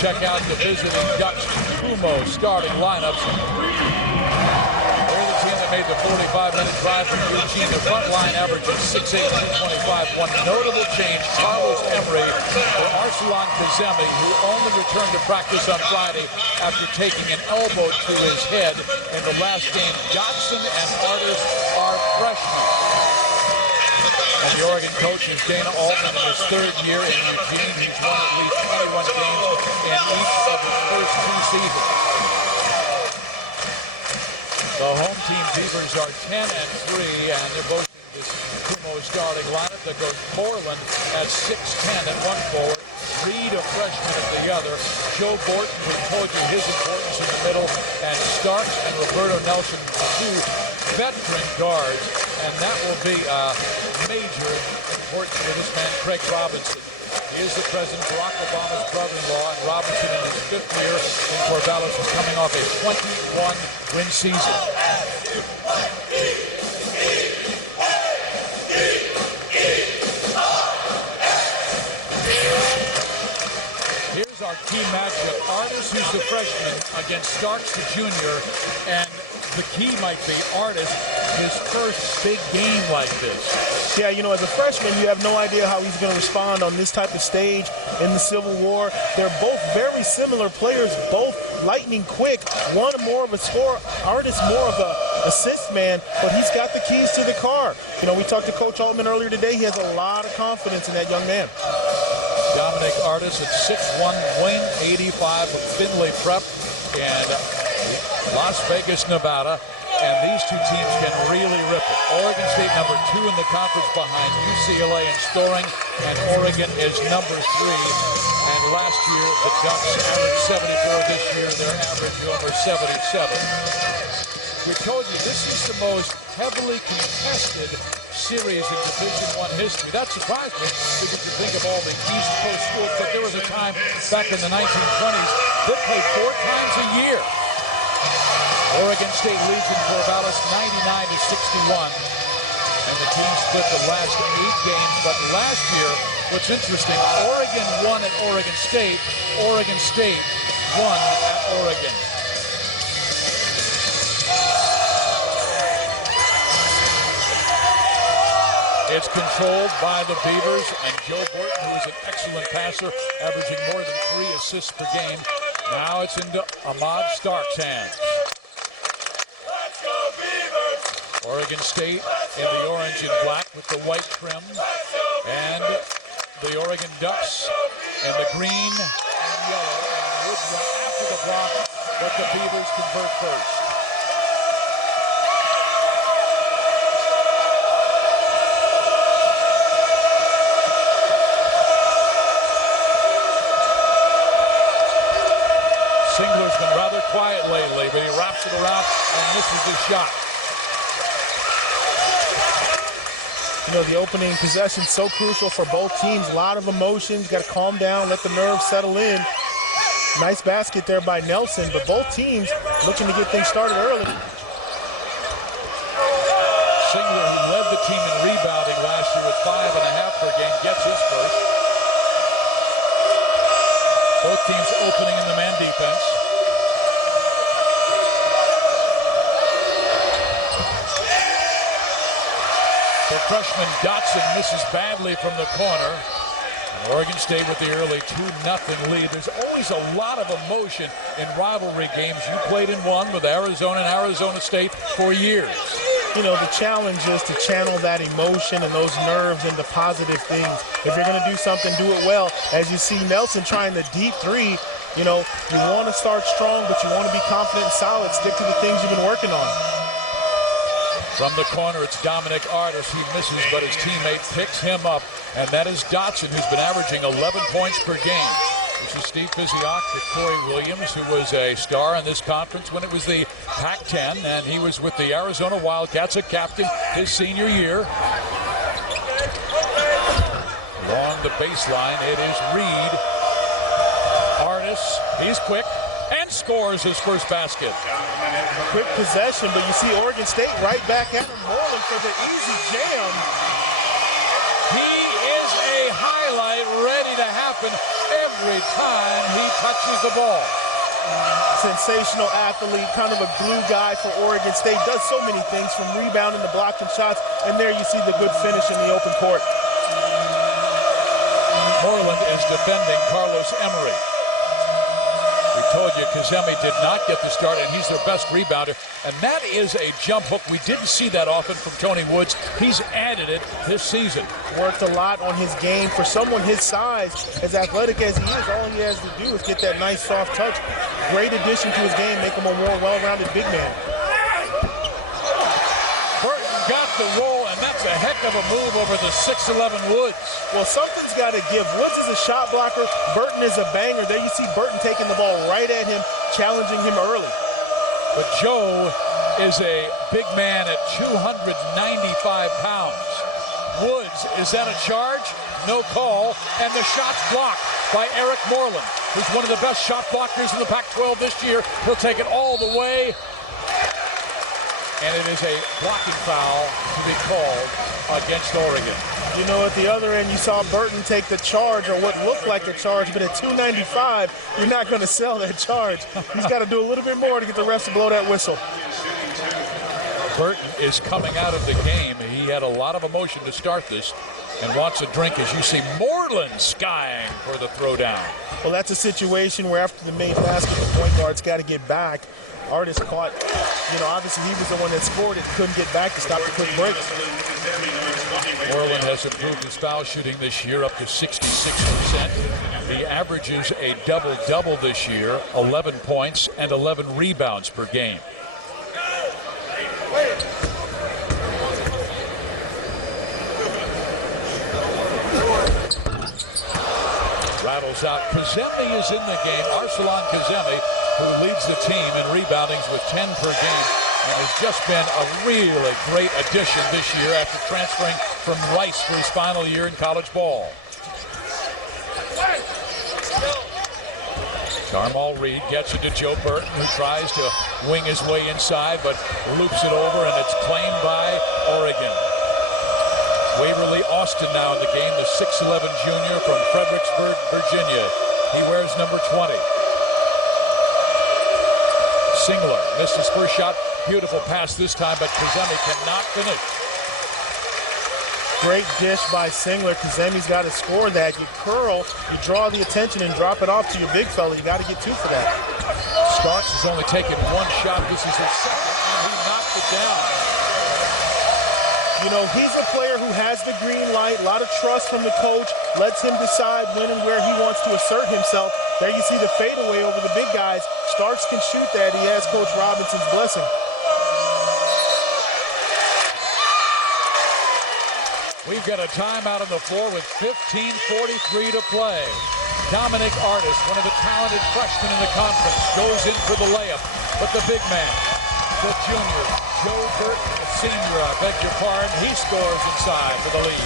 check out the visiting Ducks Kumo starting lineups. They're the team that made the 45-minute drive from Eugene. The front line averages 6'8", 225. One notable change, Carlos Emery for Arsalan Kazemi, who only returned to practice on Friday after taking an elbow to his head in the last game. Dotson and Artis are freshmen. And the Oregon coach is Dana Altman in his third year in Eugene. He's won at least 21 games in each of the first two seasons. The home team Beavers are 10-3, and they're both in this Kumo starting lineup that goes Moreland at 6'10" at one forward, Reed a freshman at the other, Joe Borton, who told you his importance in the middle, and Starks and Roberto Nelson, two veteran guards, and that will be major importance for this man, Craig Robinson. He is the president, Barack Obama's brother-in-law, and Robinson in his fifth year in Corvallis is coming off a 21-win season. Here's our key matchup. Artis, who's the freshman, against Starks, the junior, and the key might be Artis, his first big game like this. Yeah, you know, as a freshman, you have no idea how he's going to respond on this type of stage in the Civil War. They're both very similar players, both lightning quick. One more of a scorer, Artis more of a assist man, but he's got the keys to the car. You know, we talked to Coach Altman earlier today. He has a lot of confidence in that young man. Dominic Artis at 6'1", wing 85 from Findlay Prep in Las Vegas, Nevada. And these two teams can really rip it. Oregon State number 2 in the conference behind UCLA in scoring, and Oregon is number 3. And last year, the Ducks averaged 74. This year, they're averaging over 77. We told you this is the most heavily contested series in Division I history. That surprised me because you think of all the East Coast schools, but there was a time back in the 1920s that played 4 times a year. Oregon State leads in Corvallis 99-61. And the team split the last 8 games. But last year, what's interesting, Oregon won at Oregon State won at Oregon. It's controlled by the Beavers, and Joe Borton, who is an excellent passer, averaging more than 3 assists per game. Now it's into Ahmad Stark's hands. Oregon State in the orange and black with the white trim, and the Oregon Ducks in the green and yellow. And Woods run after the block, but the Beavers convert first. Singler's been rather quiet lately, but he wraps it around and misses his shot. You know, the opening possession so crucial for both teams. A lot of emotions. Got to calm down, let the nerves settle in. Nice basket there by Nelson, but both teams looking to get things started early. Singler, who led the team in rebounding last year with 5.5 per game, gets his first. Both teams opening in the man defense. The freshman Dotson misses badly from the corner. And Oregon State with the early 2-0 lead. There's always a lot of emotion in rivalry games. You played in one with Arizona and Arizona State for years. You know, the challenge is to channel that emotion and those nerves into positive things. If you're going to do something, do it well. As you see Nelson trying the deep 3, you know, you want to start strong, but you want to be confident and solid. Stick to the things you've been working on. From the corner, it's Dominic Artis. He misses, but his teammate picks him up, and that is Dotson, who's been averaging 11 points per game. This is Steve Physioc, Corey Williams, who was a star in this conference when it was the Pac-10, and he was with the Arizona Wildcats, a captain his senior year. Along the baseline, it is Reed. Artis, he's quick, and scores his first basket. Quick possession, but you see Oregon State right back at him, Moreland for the easy jam. He is a highlight ready to happen every time he touches the ball. Sensational athlete, kind of a glue guy for Oregon State. Does so many things from rebounding to blocking shots. And there you see the good finish in the open court. Moreland is defending Carlos Emery. We told you Kazemi did not get the start, and he's their best rebounder. And that is a jump hook. We didn't see that often from Tony Woods. He's added it this season. Worked a lot on his game. For someone his size, as athletic as he is, all he has to do is get that nice soft touch. Great addition to his game, make him a more well-rounded big man. Burton got the roll, and that's a heck of a move over the 6'11 Woods. Well, something's got to give. Woods is a shot blocker. Burton is a banger. There you see Burton taking the ball right at him, challenging him early. But Joe is a big man at 295 pounds. Woods, is that a charge? No call, and the shot's blocked by Eric Moreland, who's one of the best shot blockers in the Pac-12 this year. He'll take it all the way. And it is a blocking foul to be called against Oregon. You know, at the other end, you saw Burton take the charge, or what looked like a charge, but at 295, you're not going to sell that charge. He's got to do a little bit more to get the refs to blow that whistle. Burton is coming out of the game. He had a lot of emotion to start this and wants a drink, as you see Moreland skying for the throwdown. Well, that's a situation where after the main basket, the point guard's got to get back. Artis caught, obviously he was the one that scored it, couldn't get back to stop the quick break. Moreland has improved his foul shooting this year up to 66%. He averages a double-double this year, 11 points and 11 rebounds per game. Rattles out. Kazemi is in the game. Arsalan Kazemi, who leads the team in reboundings with 10 per game, and has just been a really great addition this year after transferring from Rice for his final year in college ball. Darmal Reed gets it to Joe Burton, who tries to wing his way inside, but loops it over, and it's claimed by Oregon. Waverly Austin now in the game, the 6'11 junior from Fredericksburg, Virginia. He wears number 20. Singler missed his first shot. Beautiful pass this time, but Kazemi cannot finish. Great dish by Singler. Kazemi's got to score that. You curl, you draw the attention and drop it off to your big fella. You got to get two for that. Starks has only taken one shot. This is his second, and he knocked it down. He's a player who has the green light, a lot of trust from the coach, lets him decide when and where he wants to assert himself. There you see the fadeaway over the big guys. Starks can shoot that. He has Coach Robinson's blessing. We've got a timeout on the floor with 15:43 to play. Dominic Artis, one of the talented freshmen in the conference, goes in for the layup. But the big man, the junior, Joe Burton, the senior, I beg your pardon, he scores inside for the lead.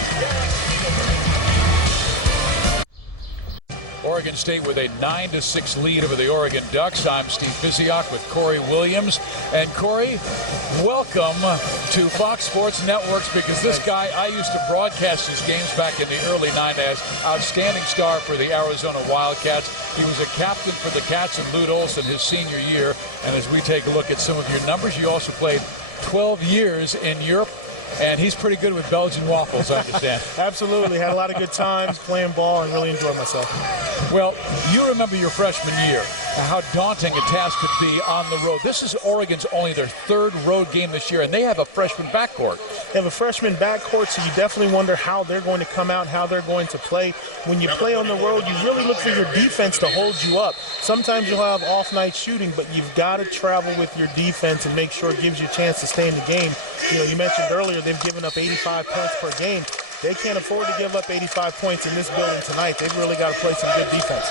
Oregon State with a 9-6 lead over the Oregon Ducks. I'm Steve Biziak with Corey Williams. And Corey, welcome to Fox Sports Networks, because this guy, I used to broadcast his games back in the early 90s. Outstanding star for the Arizona Wildcats. He was a captain for the Cats and Lute Olson his senior year. And as we take a look at some of your numbers, you also played 12 years in Europe. And he's pretty good with Belgian waffles, I understand. Absolutely. Had a lot of good times playing ball and really enjoyed myself. Well, you remember your freshman year, how daunting a task could be on the road. This is Oregon's only their third road game this year, and they have a freshman backcourt. They have a freshman backcourt, so you definitely wonder how they're going to come out, how they're going to play. When you play on the road, you really look for your defense to hold you up. Sometimes you'll have off-night shooting, but you've got to travel with your defense and make sure it gives you a chance to stay in the game. You mentioned earlier they've given up 85 points per game. They can't afford to give up 85 points in this building tonight. They've really got to play some good defense.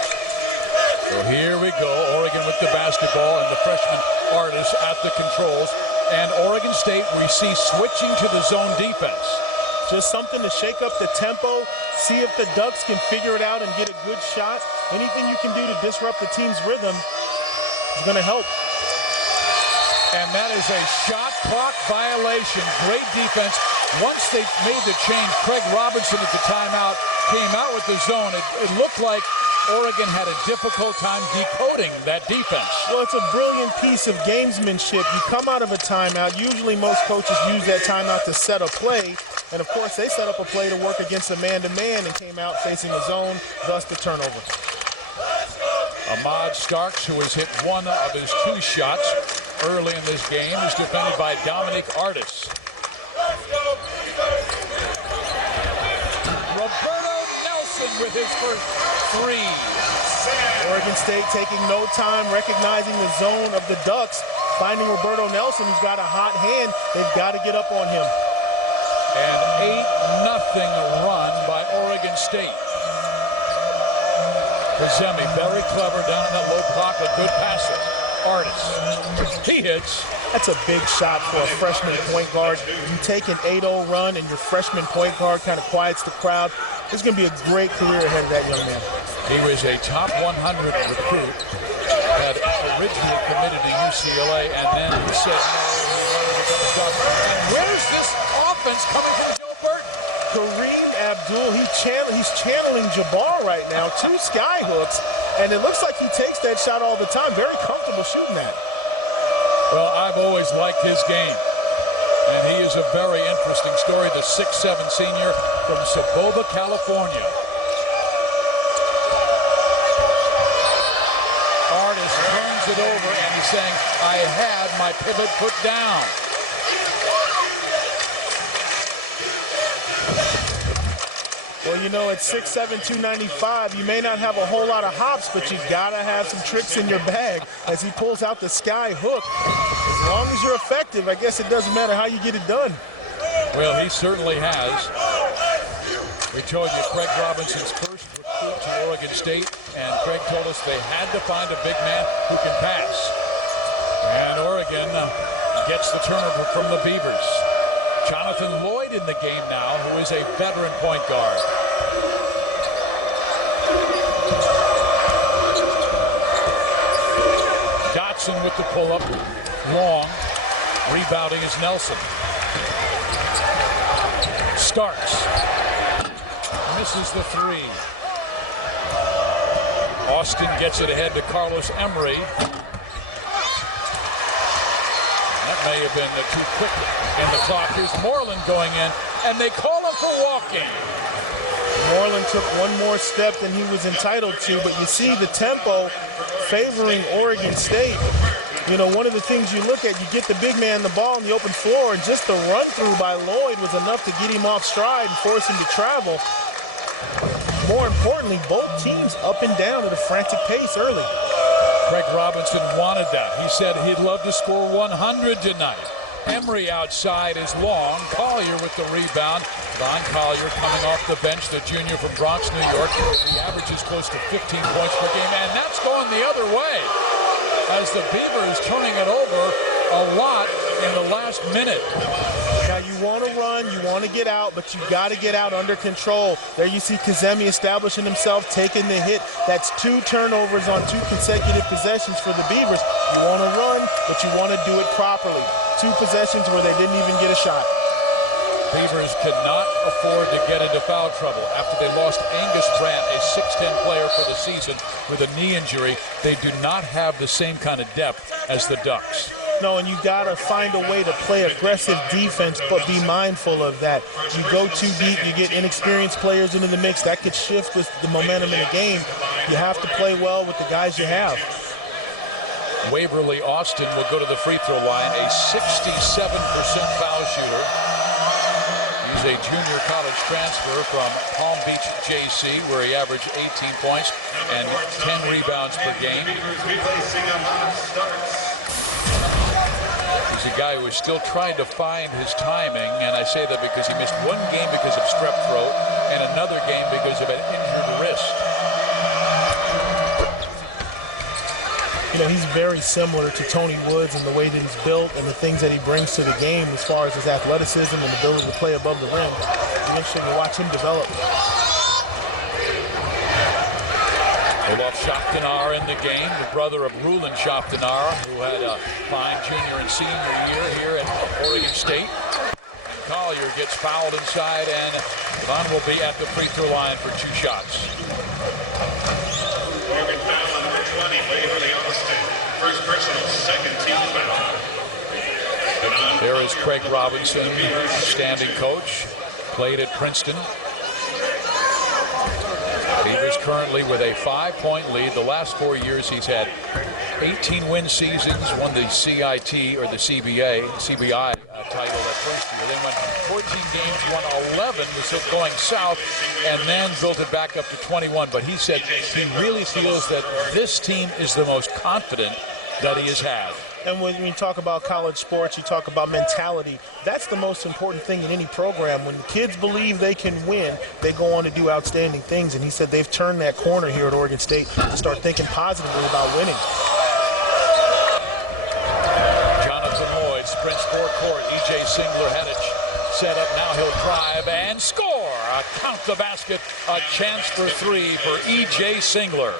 So here we go, Oregon with the basketball and the freshman Artis at the controls. And Oregon State, we see switching to the zone defense. Just something to shake up the tempo, see if the Ducks can figure it out and get a good shot. Anything you can do to disrupt the team's rhythm is going to help. And that is a shot clock violation. Great defense. Once they made the change, Craig Robinson at the timeout came out with the zone. It looked like Oregon had a difficult time decoding that defense. Well, it's a brilliant piece of gamesmanship. You come out of a timeout. Usually most coaches use that timeout to set a play. And, of course, they set up a play to work against a man-to-man and came out facing a zone, thus the turnover. Ahmad Starks, who has hit one of his 2 shots early in this game, is defended by Dominic Artis. Roberto Nelson with his first 3. Oregon State taking no time, recognizing the zone of the Ducks, finding Roberto Nelson, who's got a hot hand. They've got to get up on him. An 8-0 run by Oregon State. Kazemi, very clever down in that low block, a good passer. Artis, he hits. That's a big shot for a freshman point guard. You take an 8-0 run and your freshman point guard kind of quiets the crowd. There's going to be a great career ahead of that young man. He was a top 100 recruit, had originally committed to UCLA, and then he said, and where's this offense coming from Joe Burton? Kareem Abdul, he's channeling Jabbar right now. 2 sky hooks, and it looks like he takes that shot all the time. Very comfortable shooting that. Well, I've always liked his game, and he is a very interesting story. The 6'7" senior from Saboba, California. Artis turns it over, and he's saying, I had my pivot put down. Well, you know, at 6'7", 295, you may not have a whole lot of hops, but you gotta have some tricks in your bag as he pulls out the sky hook. As long as you're effective, I guess it doesn't matter how you get it done. Well, he certainly has. We told you Craig Robinson's first recruit to Oregon State, and Craig told us they had to find a big man who can pass. And Oregon gets the turnover from the Beavers. Jonathan Lloyd in the game now, who is a veteran point guard. Dotson with the pull-up, long. Rebounding is Nelson. Starks misses the 3. Austin gets it ahead to Carlos Emery. That may have been too quick in the clock. Here's Moreland going in, and they call him for walking. Moreland took one more step than he was entitled to, but you see the tempo favoring Oregon State. You know, one of the things you look at, you get the big man the ball on the open floor, and just the run-through by Lloyd was enough to get him off stride and force him to travel. More importantly, both teams up and down at a frantic pace early. Craig Robinson wanted that. He said he'd love to score 100 tonight. Emery outside is long. Collier with the rebound. Don Collier coming off the bench, the junior from Bronx, New York. He averages close to 15 points per game, and that's going the other way as the Beavers turning it over a lot in the last minute. Now you want to run, you want to get out, but you got to get out under control. There you see Kazemi establishing himself, taking the hit. That's 2 turnovers on 2 consecutive possessions for the Beavers. You want to run, but you want to do it properly. 2 possessions where they didn't even get a shot. Beavers could not afford to get into foul trouble after they lost Angus Brandt, a 6'10 player for the season with a knee injury. They do not have the same kind of depth as the Ducks. No, and you got to find a way to play aggressive defense, but be mindful of that. You go too deep, you get inexperienced players into the mix. That could shift with the momentum in the game. You have to play well with the guys you have. Waverly Austin will go to the free throw line, a 67% foul shooter. He's a junior college transfer from Palm Beach JC, where he averaged 18 points and 10 rebounds per game. He's a guy who is still trying to find his timing, and I say that because he missed 1 game because of strep throat and another game because of an injured wrist. You know, he's very similar to Tony Woods in the way that he's built and the things that he brings to the game as far as his athleticism and ability to play above the rim. It's interesting to watch him develop. Olaf Schaftenar in the game, the brother of Rulin Schaftenar, who had a fine junior and senior year here at Oregon State. And Collier gets fouled inside, and Yvonne will be at the free throw line for 2 shots. There is Craig Robinson, standing coach, played at Princeton. Beavers currently with a 5-point lead. The last 4 years he's had 18 win seasons, won the CIT or the CBI title that first year. Then went 14 games, won 11, was going south, and then built it back up to 21. But he said he really feels that this team is the most confident that he has had. And when you talk about college sports, you talk about mentality. That's the most important thing in any program. When the kids believe they can win, they go on to do outstanding things. And he said they've turned that corner here at Oregon State to start thinking positively about winning. Jonathan Lloyd sprints forecourt. E.J.Singler had it set up. Now he'll drive and score. Count the basket. A chance for three for E.J.Singler.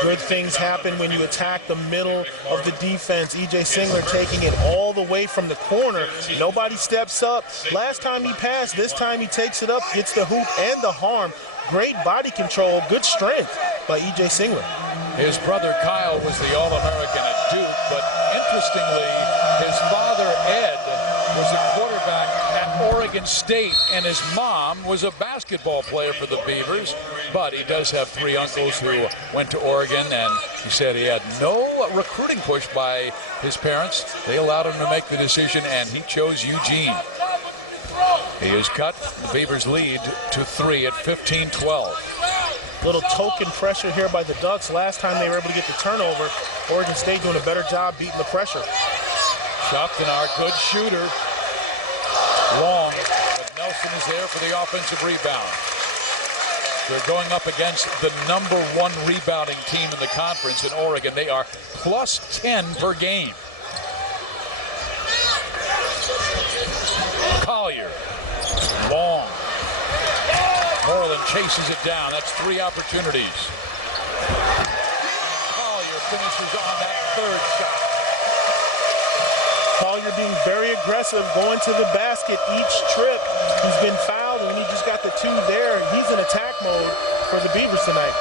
Good things happen when you attack the middle of the defense. E.J.Singler taking it all the way from the corner. Nobody steps up. Last time he passed, this time he takes it up, gets the hoop and the harm. Great body control, good strength by E.J.Singler. His brother Kyle was the All-American at Duke, but interestingly, his father Ed was a quarterback at Oregon State, and his mom was a basketball player for the Beavers. But he does have three uncles who went to Oregon, and he said he had no recruiting push by his parents. They allowed him to make the decision, and he chose Eugene. He is cut. The Beavers lead to 3 at 15-12. Little token pressure here by the Ducks. Last time they were able to get the turnover. Oregon State doing a better job beating the pressure. Shopton, good shooter. Long, but Nelson is there for the offensive rebound. They're going up against the #1 rebounding team in the conference in Oregon. They are +10 per game. Collier, long. Moreland chases it down. That's 3 opportunities. And Collier finishes on that third shot. Collier being very aggressive, going to the basket each trip. He's been fouled, and he just got the 2 there. He's in attack mode for the Beavers tonight.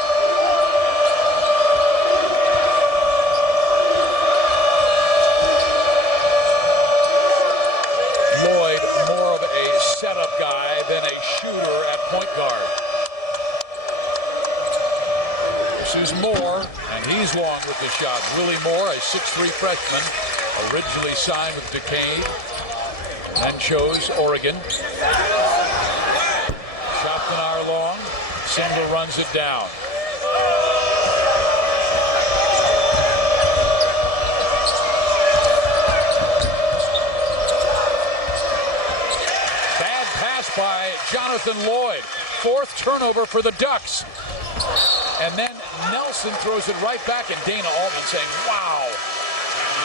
Lloyd, more of a setup guy than a shooter at point guard. This is Moore, and he's long with the shot. Willie Moore, a 6'3 freshman, originally signed with Duquesne, then chose Oregon. Shopton long. Singler runs it down. Bad pass by Jonathan Lloyd. 4th turnover for the Ducks. And then Nelson throws it right back at Dana Altman saying, wow,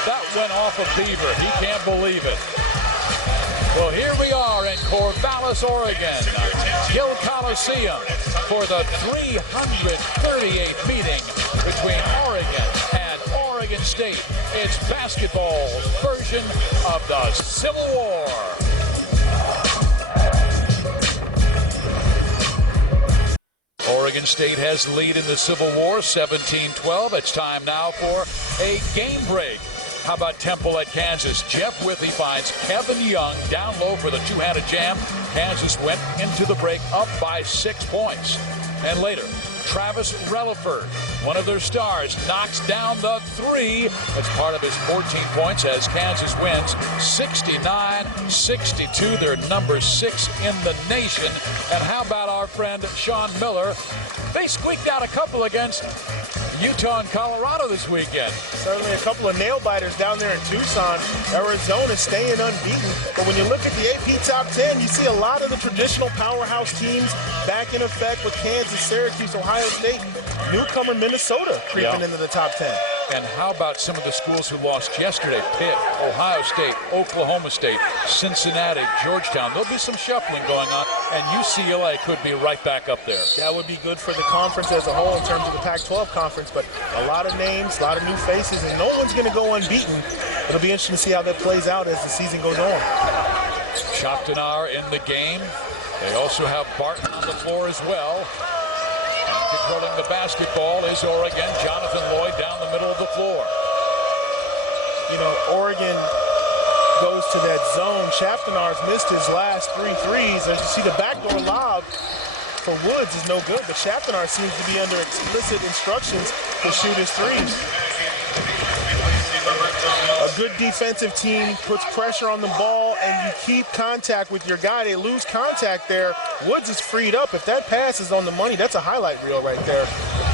that went off a Beaver. He can't believe it. Well, here we are in Corvallis, Oregon, Gill Coliseum for the 338th meeting between Oregon and Oregon State. It's basketball's version of the Civil War. Oregon State has the lead in the Civil War, 17-12. It's time now for a game break. How about Temple at Kansas? Jeff Withey finds Kevin Young down low for the two-handed jam. Kansas went into the break up by 6 points. And later, Travis Relaford, one of their stars, knocks down the 3 as part of his 14 points as Kansas wins 69-62. They're number 6 in the nation. And how about our friend Sean Miller? They squeaked out a couple against Utah and Colorado this weekend. Certainly a couple of nail-biters down there in Tucson. Arizona staying unbeaten. But when you look at the AP Top 10, you see a lot of the traditional powerhouse teams back in effect with Kansas, Syracuse, Ohio State, newcomer Minnesota creeping into the top 10. And how about some of the schools who lost yesterday? Pitt, Ohio State, Oklahoma State, Cincinnati, Georgetown. There'll be some shuffling going on, and UCLA could be right back up there. That would be good for the conference as a whole in terms of the Pac-12 conference, but a lot of names, a lot of new faces, and no one's going to go unbeaten. It'll be interesting to see how that plays out as the season goes on. Shopton in the game. They also have Barton on the floor as well. Controlling the basketball is Oregon. Jonathan Lloyd down the middle of the floor. you know, Oregon goes to that zone. Chaftinar's missed his last 3 threes. As you see, the backdoor lob for Woods is no good, but Chaftinar seems to be under explicit instructions to shoot his threes. A good defensive team puts pressure on the ball, and you keep contact with your guy. They lose contact there. Woods is freed up. If that pass is on the money, that's a highlight reel right there.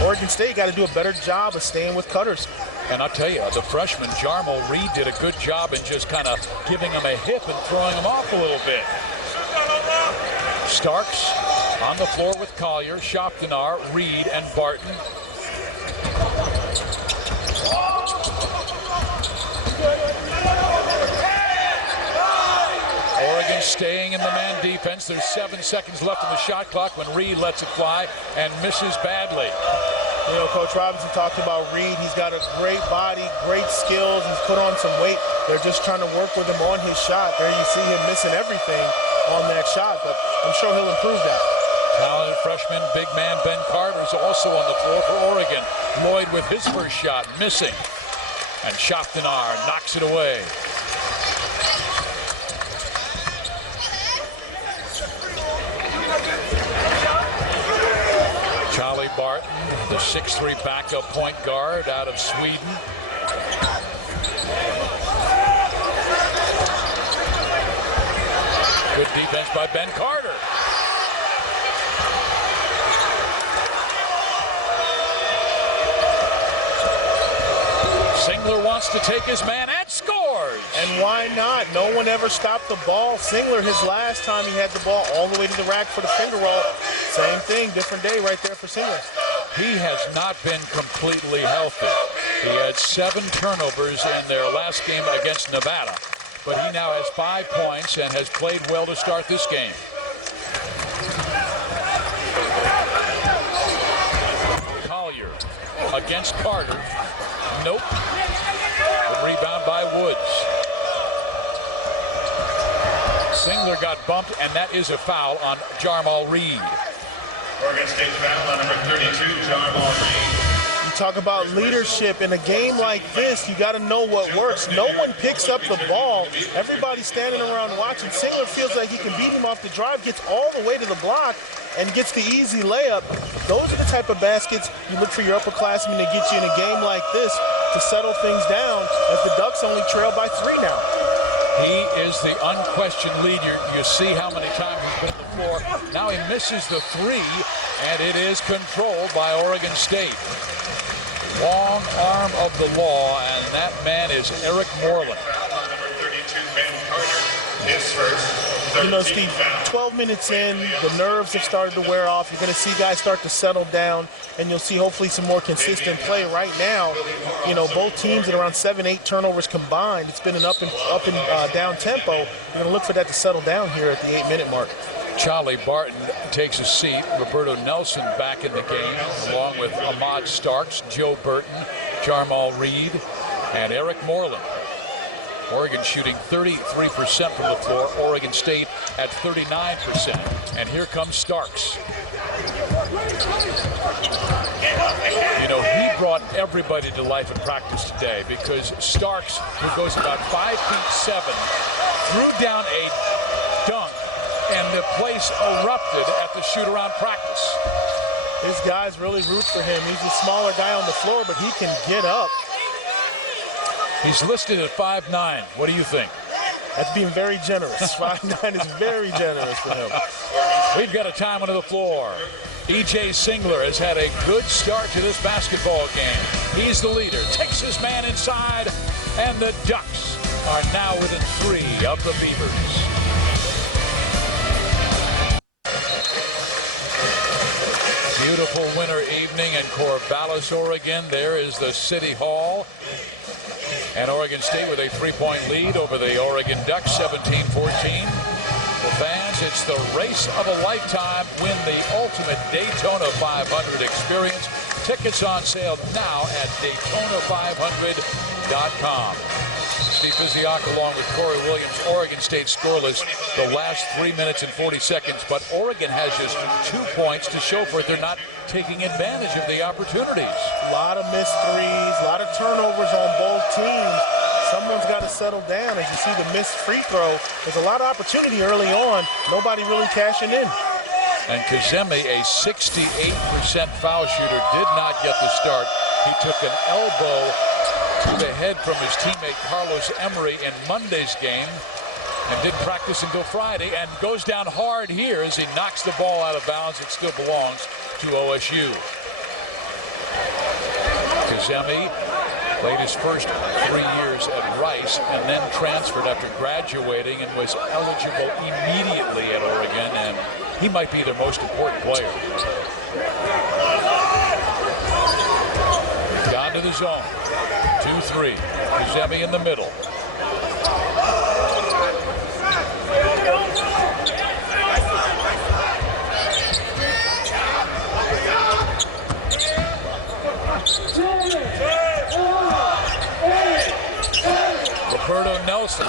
Oregon State got to do a better job of staying with cutters. And I'll tell you, the freshman Jarmo Reed did a good job in just kind of giving him a hip and throwing him off a little bit. Starks on the floor with Collier, Chaftinar, Reed, and Barton. Oregon staying in the man defense. There's 7 seconds left in the shot clock when Reed lets it fly and misses badly. You know, Coach Robinson talked about Reed. He's got a great body, great skills. He's put on some weight. They're just trying to work with him on his shot. There you see him missing everything on that shot, but I'm sure he'll improve that. Talented freshman, big man Ben Carter's also on the floor for Oregon. Lloyd with his first shot, missing. And Chaftinar knocks it away. Charlie Barton, the 6'3" backup point guard out of Sweden. Good defense by Ben Carter. Singler wants to take his man and scores. And why not? No one ever stopped the ball. Singler, his last time he had the ball all the way to the rack for the finger roll. Same thing, different day right there for Singler. He has not been completely healthy. He had 7 turnovers in their last game against Nevada, but he now has 5 points and has played well to start this game. Collier against Carter. Nope. A rebound by Woods. Singler got bumped, and that is a foul on Jarmo Reed. Oregon State foul on number 32, Jarmo Reed. You talk about leadership in a game like this. You got to know what works. No one picks up the ball. Everybody's standing around watching. Singler feels like he can beat him off the drive, gets all the way to the block, and gets the easy layup. Those are the type of baskets you look for your upperclassmen to get you in a game like this to settle things down, as the Ducks only trail by 3 now. He is the unquestioned leader. You see how many times he's been on the floor. Now he misses the 3, and it is controlled by Oregon State. Long arm of the law, and that man is Eric Moreland. Foul on number 32, Ben Carter. His first. You know, Steve, 12 minutes in, the nerves have started to wear off. You're going to see guys start to settle down, and you'll see hopefully some more consistent play. Right now, you know, both teams at around 7-8 turnovers combined. It's been an up and down tempo. You're going to look for that to settle down here at the 8-minute mark. Charlie Barton takes a seat. Roberto Nelson back in the game, along with Ahmad Starks, Joe Burton, Jarmo Reed, and Eric Moreland. Oregon shooting 33% from the floor. Oregon State at 39%. And here comes Starks. You know, he brought everybody to life in practice today, because Starks, who goes about 5'7", threw down a dunk, and the place erupted at the shoot-around practice. His guys really root for him. He's a smaller guy on the floor, but he can get up. He's listed at 5'9". What do you think? That's being very generous. 5'9" is very generous for him. We've got a time on the floor. E.J.Singler has had a good start to this basketball game. He's the leader, takes his man inside, and the Ducks are now within 3 of the Beavers. Beautiful winter evening in Corvallis, Oregon. There is the City Hall. And Oregon State with a 3-point lead over the Oregon Ducks, 17-14. For fans, it's the race of a lifetime. Win the ultimate Daytona 500 experience. Tickets on sale now at Daytona500.com. Steve Fiziak along with Corey Williams. Oregon State scoreless the last 3 minutes and 40 seconds, but Oregon has just 2 points to show for it. They're not taking advantage of the opportunities. A lot of missed threes, a lot of turnovers on both teams. someone's got to settle down. As you see the missed free throw, there's a lot of opportunity early on. Nobody really cashing in. And Kazemi, a 68% foul shooter, did not get the start. He took an elbow to the head from his teammate Carlos Emery in Monday's game and didn't practice until Friday, and goes down hard here as he knocks the ball out of bounds. It still belongs to OSU. Kazemi played his first 3 years at Rice and then transferred after graduating and was eligible immediately at Oregon, and he might be their most important player. Down to the zone. 2-3. Kazemi in the middle. Roberto Nelson.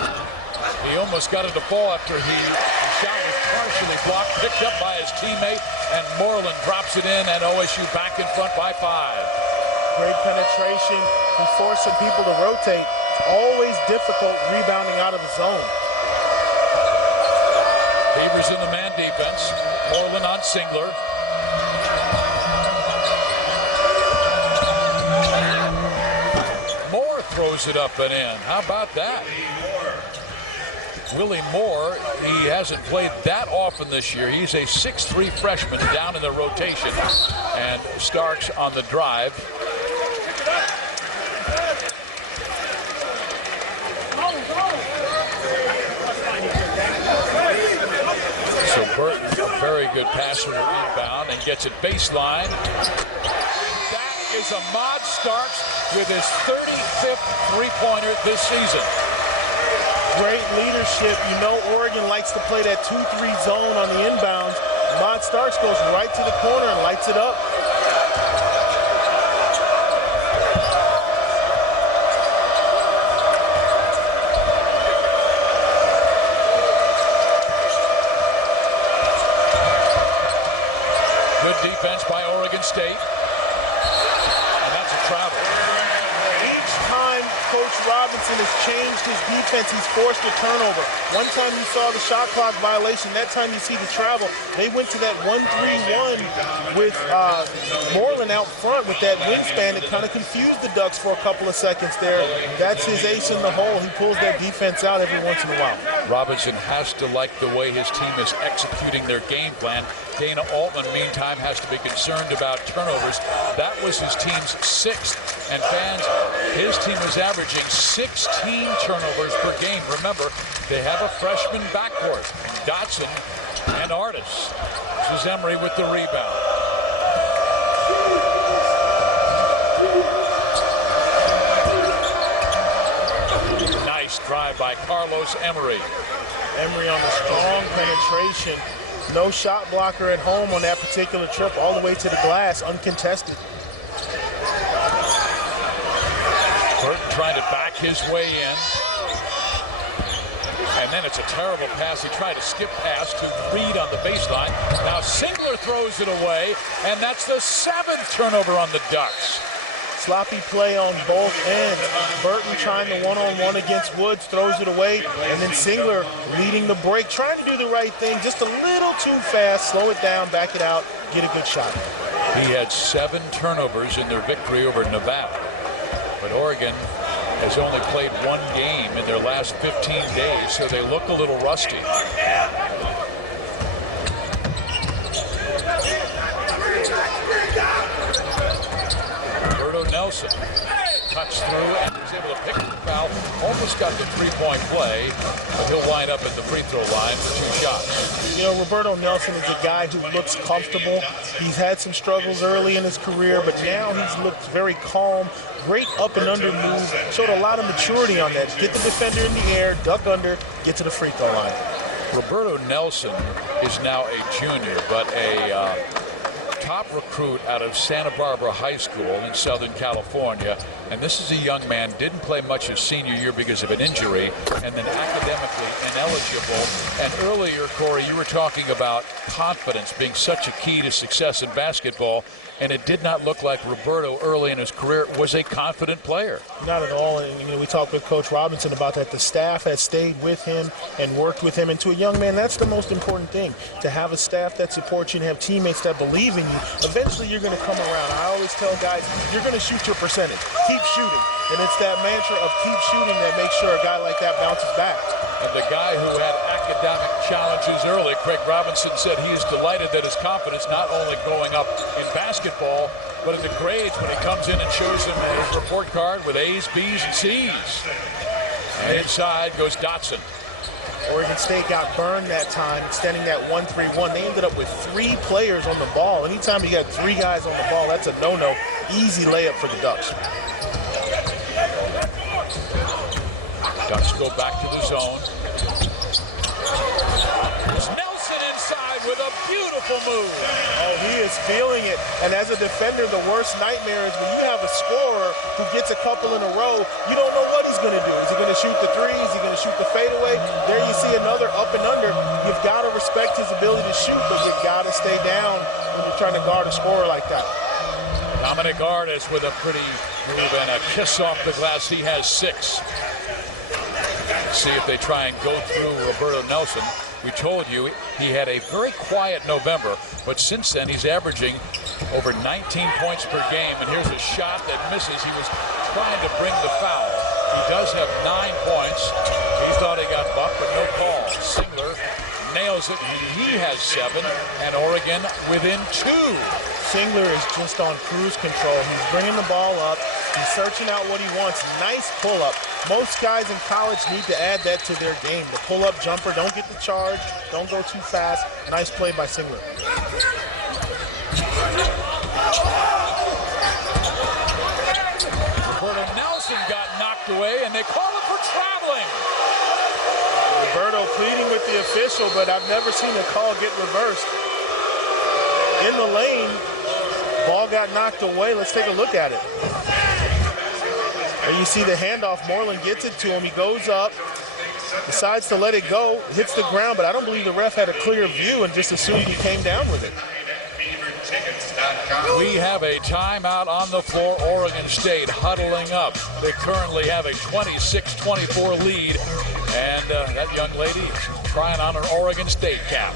He almost got it to fall after the shot was partially blocked, picked up by his teammate, and Moreland drops it in, and OSU back in front by 5. Great penetration and forcing people to rotate. Always difficult rebounding out of the zone. Beavers in the man defense. Moreland on Singler. Moore throws it up and in. How about that? Willie Moore, he hasn't played that often this year. He's a 6'3" freshman down in the rotation. And Starks on the drive. So Burton, very good passer to rebound and gets it baseline. That is Ahmad Starks with his 35th three-pointer this season. Great leadership. You know Oregon likes to play that 2-3 zone on the inbounds. Ahmad Starks goes right to the corner and lights it up. Good defense by Oregon State. And that's a travel. Each time Coach Robinson has changed his defense, he's forced a turnover. One time you saw the shot clock violation. That time you see the travel. They went to that 1-3-1 with Moreland out front with that wingspan. It kind of confused the Ducks for a couple of seconds there. That's his ace in the hole. He pulls that defense out every once in a while. Robinson has to like the way his team is executing their game plan. Dana Altman, meantime, has to be concerned about turnovers. That was his team's 6th. And fans, his team was averaging 16 turnovers per game. Remember, they have a freshman backcourt, Dotson and Artis. This is Emery with the rebound. Nice drive by Carlos Emery. Emery on the strong penetration. No shot blocker at home on that particular trip, all the way to the glass, uncontested. Burton trying to back his way in. And then it's a terrible pass. He tried to skip pass to Reed on the baseline. Now Singler throws it away, and that's the 7th turnover on the Ducks. Sloppy play on both ends. Burton trying to one-on-one against Woods, throws it away, and then Singler leading the break, trying to do the right thing, just a little too fast, slow it down, back it out, get a good shot. He had 7 turnovers in their victory over Nevada, but Oregon has only played 1 game in their last 15 days, so they look a little rusty. Nelson cuts through and is able to pick the foul. Almost got the three-point play, but he'll wind up at the free throw line for 2 shots. You know, Roberto Nelson is a guy who looks comfortable. He's had some struggles early in his career, but now he's looked very calm. Great up and under move. Showed a lot of maturity on that. Get the defender in the air, duck under, get to the free throw line. Roberto Nelson is now a junior, but a top recruit out of Santa Barbara High School in Southern California. And this is a young man, didn't play much his senior year because of an injury, and then academically ineligible. And earlier, Corey, you were talking about confidence being such a key to success in basketball, and it did not look like Roberto early in his career was a confident player. Not at all. And we talked with Coach Robinson about that. The staff has stayed with him and worked with him. And to a young man, that's the most important thing, to have a staff that supports you and have teammates that believe in you. Eventually, you're going to come around. I always tell guys, you're going to shoot your percentage. Keep shooting. And it's that mantra of keep shooting that makes sure a guy like that bounces back. And the guy who had academic challenges early, Craig Robinson, said he is delighted that his confidence not only going up in basketball, but in the grades when he comes in and shows them a report card with A's, B's, and C's. And inside goes Dotson. Oregon State got burned that time, extending that 1-3-1. They ended up with 3 players on the ball. Anytime you got 3 guys on the ball, that's a no-no. Easy layup for the Ducks. Ducks go back to the zone. Nelson inside with a beautiful move. Oh, he is feeling it. And as a defender, the worst nightmare is when you have a scorer who gets a couple in a row, you don't know what he's going to do. Is he going to shoot the three? Is he going to shoot the fadeaway? There you see another up and under. You've got to respect his ability to shoot, but you've got to stay down when you're trying to guard a scorer like that. Dominic Artis with a pretty move and a kiss off the glass. He has 6. See if they try and go through Roberto Nelson. We told you he had a very quiet November, but since then he's averaging over 19 points per game. And here's a shot that misses. He was trying to bring the foul. He does have 9 points. He thought he got bucked, but no call. Singler nails it. He has 7, and Oregon within 2. Singler is just on cruise control. He's bringing the ball up. He's searching out what he wants. Nice pull-up. Most guys in college need to add that to their game. The pull-up jumper, don't get the charge, don't go too fast. Nice play by Singler. Roberto Nelson got knocked away, and they call him for traveling. Roberto pleading with the official, but I've never seen a call get reversed. In the lane, ball got knocked away. Let's take a look at it. And you see the handoff. Moreland gets it to him. He goes up, decides to let it go, hits the ground, but I don't believe the ref had a clear view and just assumed he came down with it. We have a timeout on the floor. Oregon State huddling up. They currently have a 26-24 lead, and that young lady is trying on her Oregon State cap.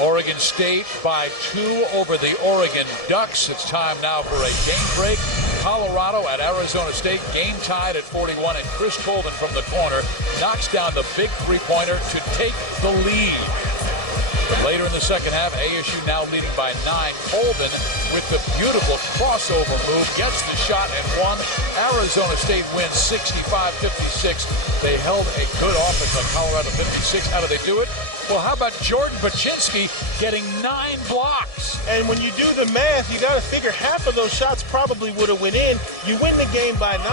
Oregon State by 2 over the Oregon Ducks. It's time now for a game break. Colorado at Arizona State, game tied at 41, and Chris Colvin from the corner knocks down the big three-pointer to take the lead. But later in the second half, ASU now leading by 9. Colvin with the beautiful crossover move gets the shot and won. Arizona State wins 65-56. They held a good offense on Colorado 56. How do they do it? Well, how about Jordan Baczynski getting 9 blocks? And when you do the math, you got to figure half of those shots probably would have went in. You win the game by 9.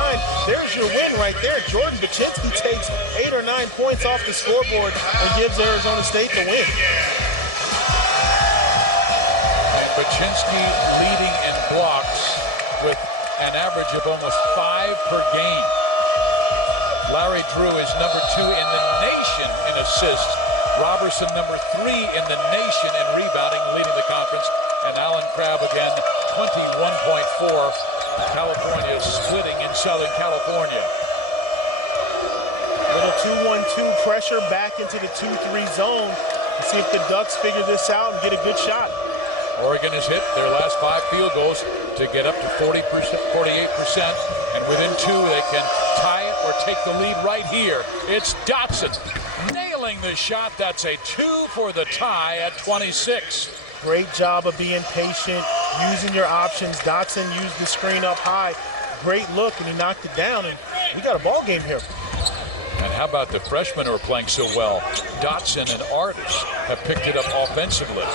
There's your win right there. Jordan Baczynski takes 8 or 9 points off the scoreboard and gives Arizona State the win. And Baczynski leading in blocks with an average of almost 5 per game. Larry Drew is number 2 in the nation in assists. Robertson number 3 in the nation in rebounding, leading the conference. And Alan Crabb again, 21.4. California splitting in Southern California. Little 2-1-2 pressure back into the 2-3 zone. Let's see if the Ducks figure this out and get a good shot. Oregon has hit their last 5 field goals to get up to 48%. And within 2, they can tie it or take the lead right here. It's Dotson nailing the shot. That's a 2 for the tie at 26. Great job of being patient, using your options. Dotson used the screen up high. Great look, and he knocked it down, and we got a ball game here. And how about the freshmen who are playing so well? Dotson and Artis have picked it up offensively.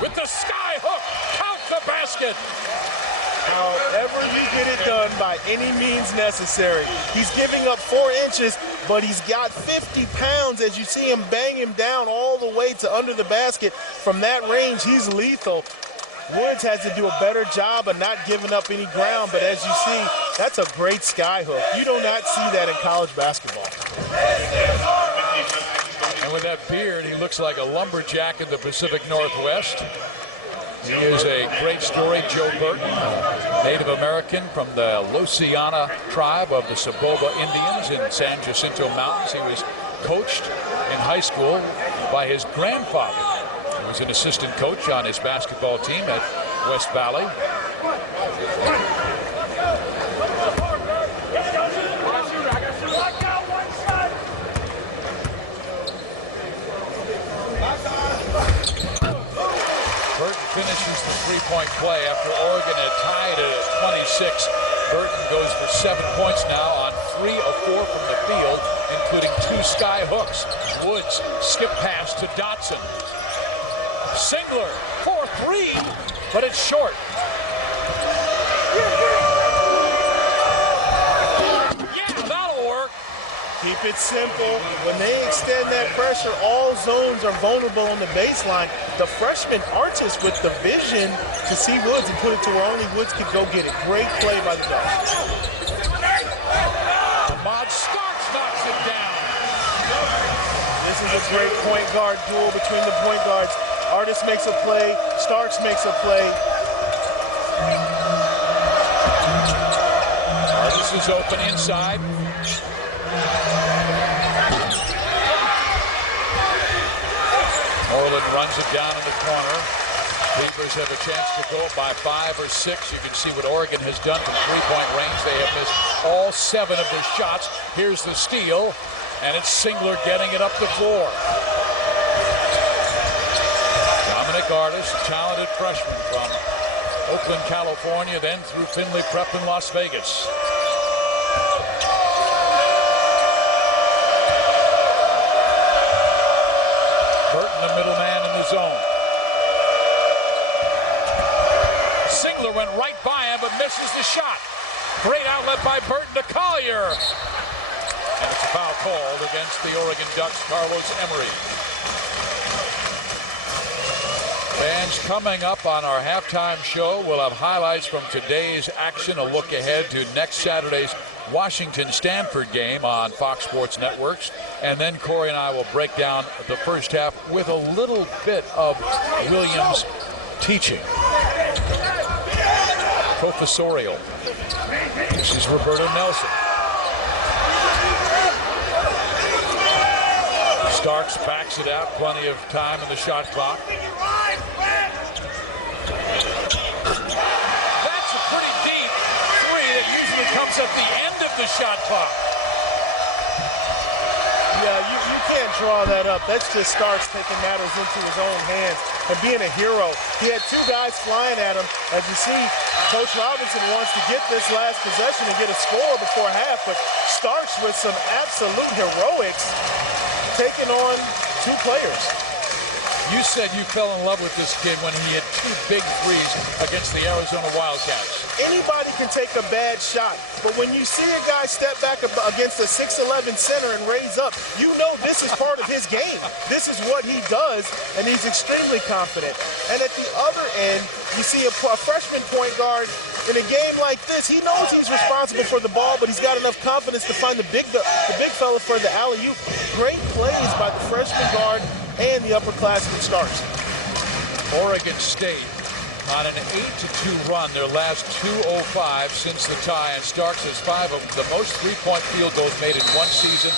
With the sky hook, count the basket. However you get it done by any means necessary. He's giving up 4 inches, but he's got 50 pounds as you see him bang him down all the way to under the basket. From that range, he's lethal. Woods has to do a better job of not giving up any ground, but as you see, that's a great sky hook. You do not see that in college basketball. And with that beard, he looks like a lumberjack in the Pacific Northwest. He is a great story, Joe Burton, Native American from the Losiana tribe of the Saboba Indians in San Jacinto Mountains. He was coached in high school by his grandfather. He was an assistant coach on his basketball team at West Valley. Finishes the three-point play after Oregon had tied it at 26. Burton goes for 7 points now on 3 of 4 from the field, including 2 sky hooks. Woods skip pass to Dotson. Singler for 3, but it's short. Yeah, that'll work. Keep it simple. When they extend that pressure, all zones are vulnerable on the baseline. The freshman arches with the vision to see Woods and put it to where only Woods could go get it. Great play by the Ducks. Ahmad Starks knocks it down. This is a great point guard duel between the point guards. Artis makes a play, Starks makes a play. Artis is open inside. Moreland runs it down in the corner. Beavers have a chance to go by 5 or 6. You can see what Oregon has done from three-point range. They have missed all 7 of their shots. Here's the steal, and it's Singler getting it up the floor. Dominic Artis, talented freshman from Oakland, California, then through Findlay Prep in Las Vegas. Burton, the middle man in the zone. Singler went right by him, but misses the shot. Great outlet by Burton to Collier. And it's a foul called against the Oregon Ducks, Carlos Emery. Fans, coming up on our halftime show, we'll have highlights from today's action, a look ahead to next Saturday's Washington-Stanford game on Fox Sports Networks. And then Corey and I will break down the first half with a little bit of Williams' teaching. Professorial. This is Roberto Nelson. Starks backs it out, plenty of time in the shot clock. That's a pretty deep 3 that usually comes at the end of the shot clock. Yeah, you can't draw that up. That's just Starks taking matters into his own hands and being a hero. He had 2 guys flying at him. As you see, Coach Robinson wants to get this last possession and get a score before half, but Starks with some absolute heroics taking on 2 players. You said you fell in love with this kid when he hit 2 big threes against the Arizona Wildcats. Anybody can take a bad shot, but when you see a guy step back against a 6'11" center and raise up, you know this is part of his game. This is what he does, and he's extremely confident. And at the other end, you see a freshman point guard in a game like this. He knows he's responsible for the ball, but he's got enough confidence to find the big fella for the alley-oop. Great plays by the freshman guard and the upperclassman Starks. Oregon State on an 8-2 run, their last 2:05 since the tie, and Starks has 5 of the most three-point field goals made in one season.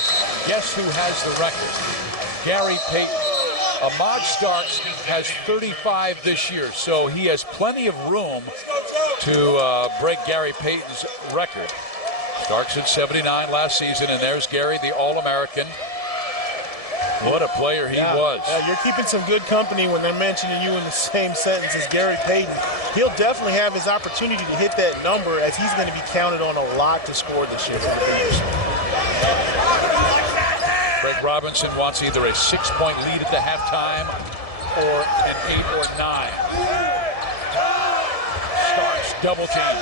Guess who has the record? Gary Payton. Ahmad Starks has 35 this year, so he has plenty of room to break Gary Payton's record. Starks at 79 last season, and there's Gary, the All-American. What a player he was. You're keeping some good company when they're mentioning you in the same sentence as Gary Payton. He'll definitely have his opportunity to hit that number, as he's going to be counted on a lot to score this year for the Beavers. Greg Robinson wants either a 6-point lead at the halftime or an 8 or 9. Starks double team.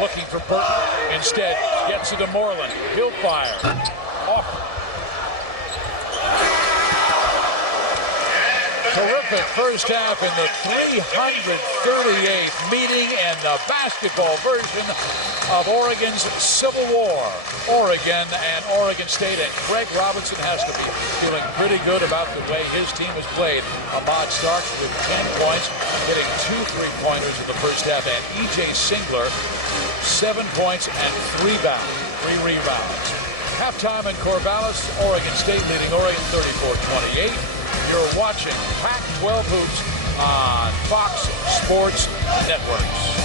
Looking for Burton. Instead, gets it to Moreland. He'll fire. Off. Terrific first half in the 338th meeting in the basketball version of Oregon's Civil War. Oregon and Oregon State, and Greg Robinson has to be feeling pretty good about the way his team has played. Ahmad Starks with 10 points, hitting 2 3-pointers in the first half, and E.J.Singler 7 points and 3 rebounds. Halftime in Corvallis, Oregon State leading Oregon 34-28. You're watching Pac-12 Hoops on Fox Sports Networks.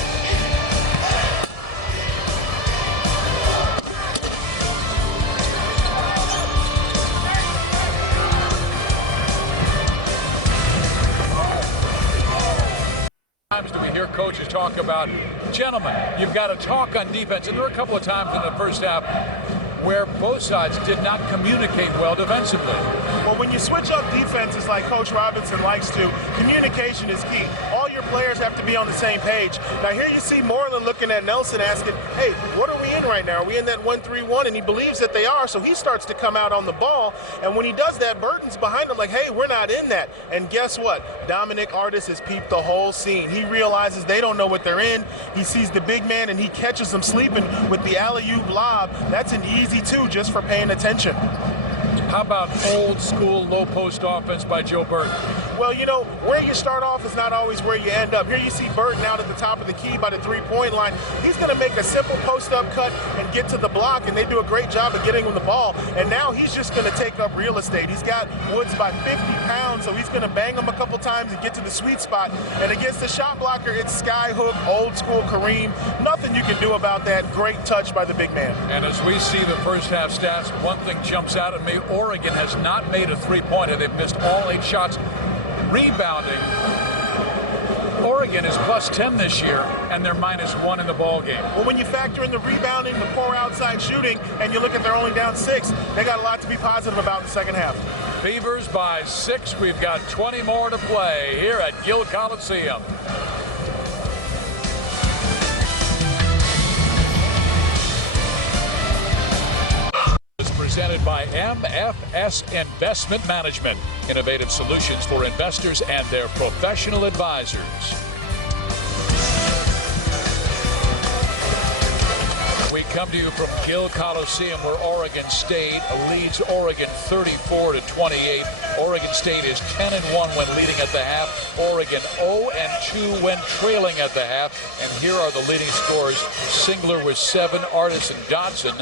Times do we hear coaches talk about, gentlemen, you've got to talk on defense. And there were a couple of times in the first half where both sides did not communicate well defensively. Well, when you switch up defenses like Coach Robinson likes to, communication is key. All your players have to be on the same page. Now here you see Moreland looking at Nelson asking, hey, what are we in right now? Are we in that 1-3-1? And he believes that they are, so he starts to come out on the ball. And when he does that, Burton's behind him like, hey, we're not in that. And guess what? Dominic Artis has peeped the whole scene. He realizes they don't know what they're in. He sees the big man and he catches them sleeping with the alley-oop lob. That's an easy 2 just for paying attention. How about old school low post offense by Joe Burton? Well, you know, where you start off is not always where you end up. Here you see Burton out at the top of the key by the 3-point line. He's going to make a simple post-up cut and get to the block, and they do a great job of getting him the ball. And now he's just going to take up real estate. He's got Woods by 50 pounds, so he's going to bang him a couple times and get to the sweet spot. And against the shot blocker, it's sky hook, old school Kareem. Nothing you can do about that. Great touch by the big man. And as we see the first half stats, one thing jumps out at me. Oregon has not made a 3-pointer. They've missed all 8 shots. Rebounding, Oregon is plus 10 this year, and they're minus 1 in the ball game. Well, when you factor in the rebounding, the poor outside shooting, and you look at they're only down 6, they got a lot to be positive about in the second half. Beavers by 6. We've got 20 more to play here at Gill Coliseum. Presented by MFS Investment Management, innovative solutions for investors and their professional advisors. We come to you from Gill Coliseum, where Oregon State leads Oregon 34-28. Oregon State is 10-1 when leading at the half. Oregon 0-2 when trailing at the half. And here are the leading scorers. Singler with 7, Artis and Dodson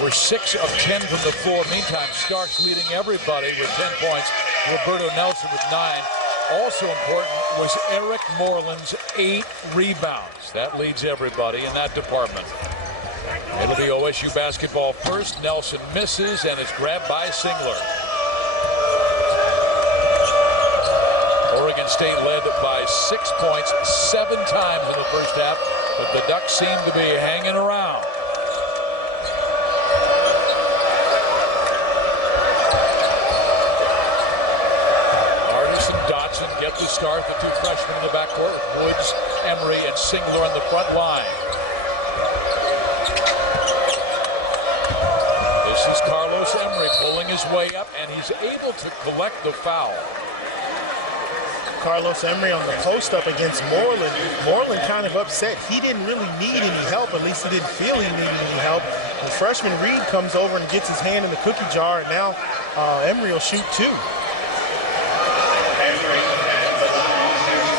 were 6 of 10 from the floor. Meantime, Starks leading everybody with 10 points. Roberto Nelson with 9. Also important was Eric Moreland's 8 rebounds. That leads everybody in that department. It'll be OSU basketball first. Nelson misses and is grabbed by Singler. Oregon State led by 6 points 7 times in the first half, but the Ducks seem to be hanging around. Artis and Dodson get the start. The 2 freshmen in the backcourt, Woods, Emery, and Singler on the front line. This is Carlos Emery pulling his way up, and he's able to collect the foul. Carlos Emery on the post-up against Moreland. Moreland kind of upset. He didn't really need any help. At least he didn't feel he needed any help. The freshman Reed comes over and gets his hand in the cookie jar, and now Emery will shoot 2.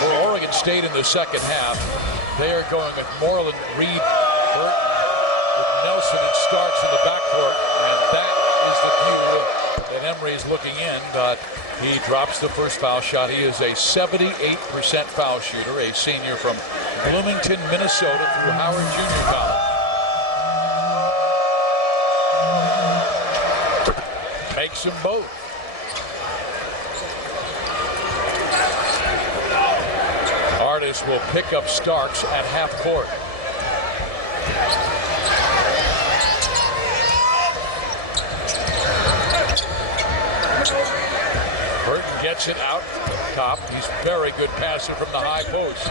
For Oregon State in the second half, they are going with Moreland, Reed, Burton, with Nelson and Starks in the backcourt, and that is the view that Emery is looking in, but he drops the first foul shot. He is a 78% foul shooter, a senior from Bloomington, Minnesota, through Howard Junior College. Makes them both. Artis will pick up Starks at half court. Burton gets it out top. He's very good passer from the high post.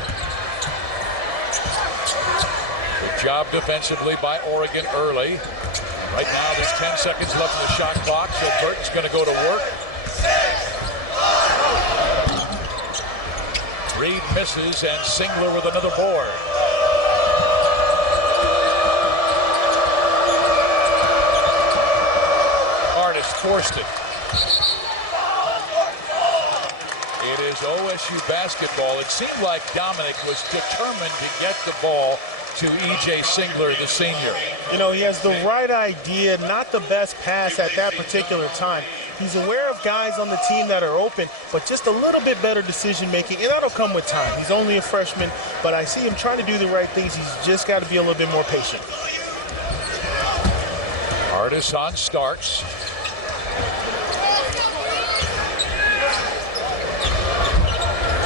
Good job defensively by Oregon early. Right now there's 10 seconds left in the shot clock, so Burton's going to go to work. Reed misses, and Singler with another board. Artist forced it. It is OSU basketball. It seemed like Dominic was determined to get the ball to E.J.Singler, the senior. You know, he has the right idea, not the best pass at that particular time. He's aware of guys on the team that are open, but just a little bit better decision making, and that'll come with time. He's only a freshman, but I see him trying to do the right things. He's just got to be a little bit more patient. Artis on Starks.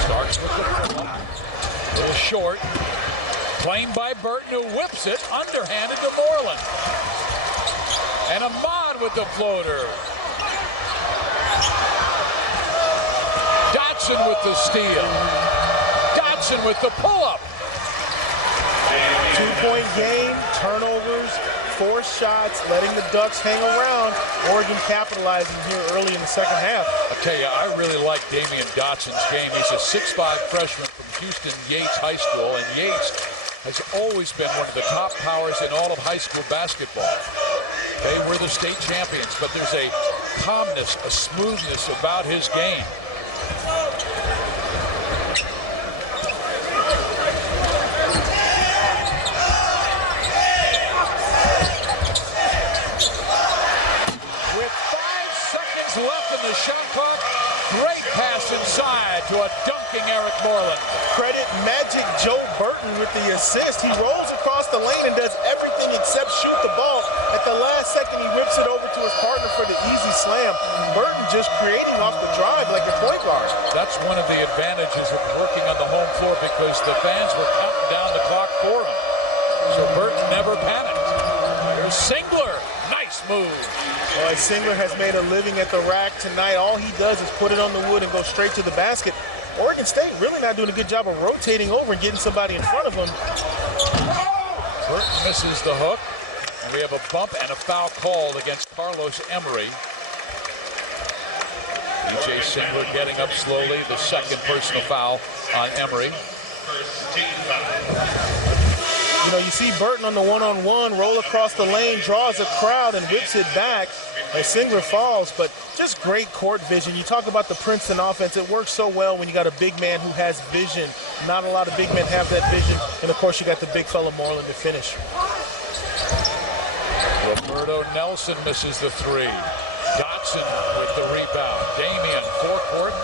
Starks with the pull-up. A little short. Played by Burton, who whips it underhanded to Moreland. And Ahmad with the floater. Dotson with the steal. Dotson with the pull-up. 2-point game, turnovers, forced shots, letting the Ducks hang around. Oregon capitalizing here early in the second half. I tell you, I really like Damian Dotson's game. He's a 6'5" freshman from Houston Yates High School, and Yates has always been one of the top powers in all of high school basketball. They were the state champions, but there's a calmness, a smoothness about his game. With 5 seconds left in the shot clock, great pass inside to a dunking Eric Moreland. Credit Magic Joe Burton with the assist. He rolls across the lane and does everything except shoot the ball. At the last second, he whips it over to his partner for the easy slam. Burton just creating off the drive like a point guard. That's one of the advantages of working on the home floor, because the fans were counting down the clock for him. So Burton never panicked. Here's Singler. Nice move. Boy, Singler has made a living at the rack tonight. All he does is put it on the wood and go straight to the basket. Oregon State really not doing a good job of rotating over and getting somebody in front of him. Burton misses the hook. And we have a bump and a foul called against Carlos Emery. E.J.Singler getting up slowly. The second personal foul on Emery. You know, you see Burton on the one-on-one, roll across the lane, draws a crowd, and whips it back as Singler falls. But just great court vision. You talk about the Princeton offense. It works so well when you got a big man who has vision. Not a lot of big men have that vision. And, of course, you got the big fella Moreland to finish. Roberto Nelson misses the three. Dotson with the rebound. Damian, forecourt.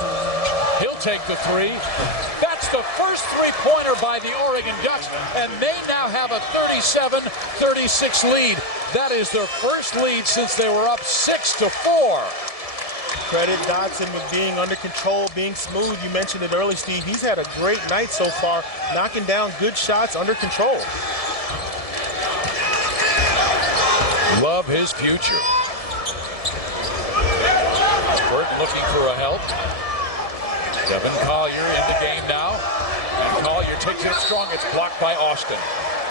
He'll take the three. That's the first three-pointer by the Oregon Ducks, and they now have a 37-36 lead. That is their first lead since they were up 6-4. Credit Dotson with being under control, being smooth. You mentioned it early, Steve. He's had a great night so far, knocking down good shots under control. Love his future. Burton looking for a help. Devin Collier in the game now. And Collier takes it strong. It's blocked by Austin.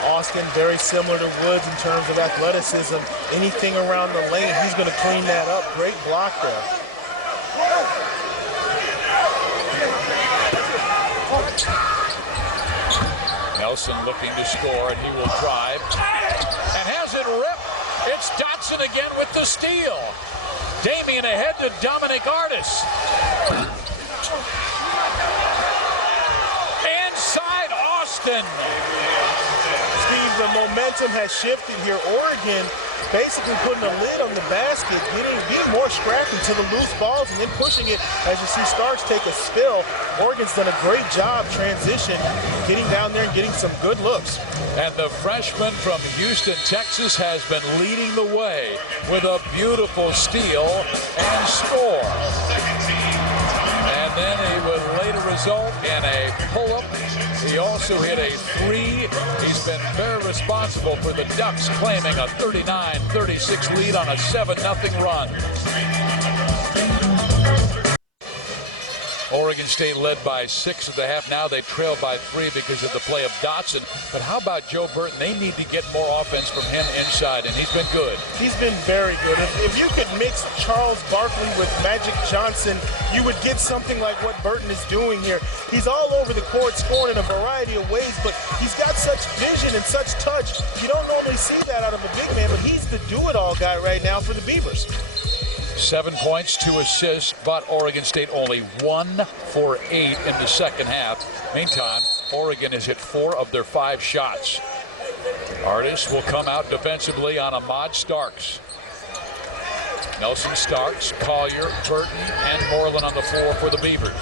Austin, very similar to Woods in terms of athleticism. Anything around the lane, he's going to clean that up. Great block there. Nelson looking to score, and he will drive. And has it ripped. It's Dotson again with the steal. Damian ahead to Dominic Artis. Inside Austin. Steve, the momentum has shifted here. Oregon basically putting a lid on the basket, being more scrappy to the loose balls and then pushing it as you see Starks take a spill. Oregon's done a great job transition, getting down there and getting some good looks. And the freshman from Houston, Texas has been leading the way with a beautiful steal and score. And then he would later result in a pull-up. He also hit a three. He's been very responsible for the Ducks claiming a 39-36 lead on a 7-0 run. Oregon State led by 6 at the half. Now they trail by 3 because of the play of Dotson. But how about Joe Burton? They need to get more offense from him inside, and he's been good. He's been very good. If you could mix Charles Barkley with Magic Johnson, you would get something like what Burton is doing here. He's all over the court scoring in a variety of ways, but he's got such vision and such touch. You don't normally see that out of a big man, but he's the do-it-all guy right now for the Beavers. 7 points, 2 assists, but Oregon State only 1 for 8 in the second half. Meantime, Oregon has hit 4 of their 5 shots. Artis will come out defensively on Ahmad Starks. Nelson Starks, Collier, Burton, and Moreland on the floor for the Beavers.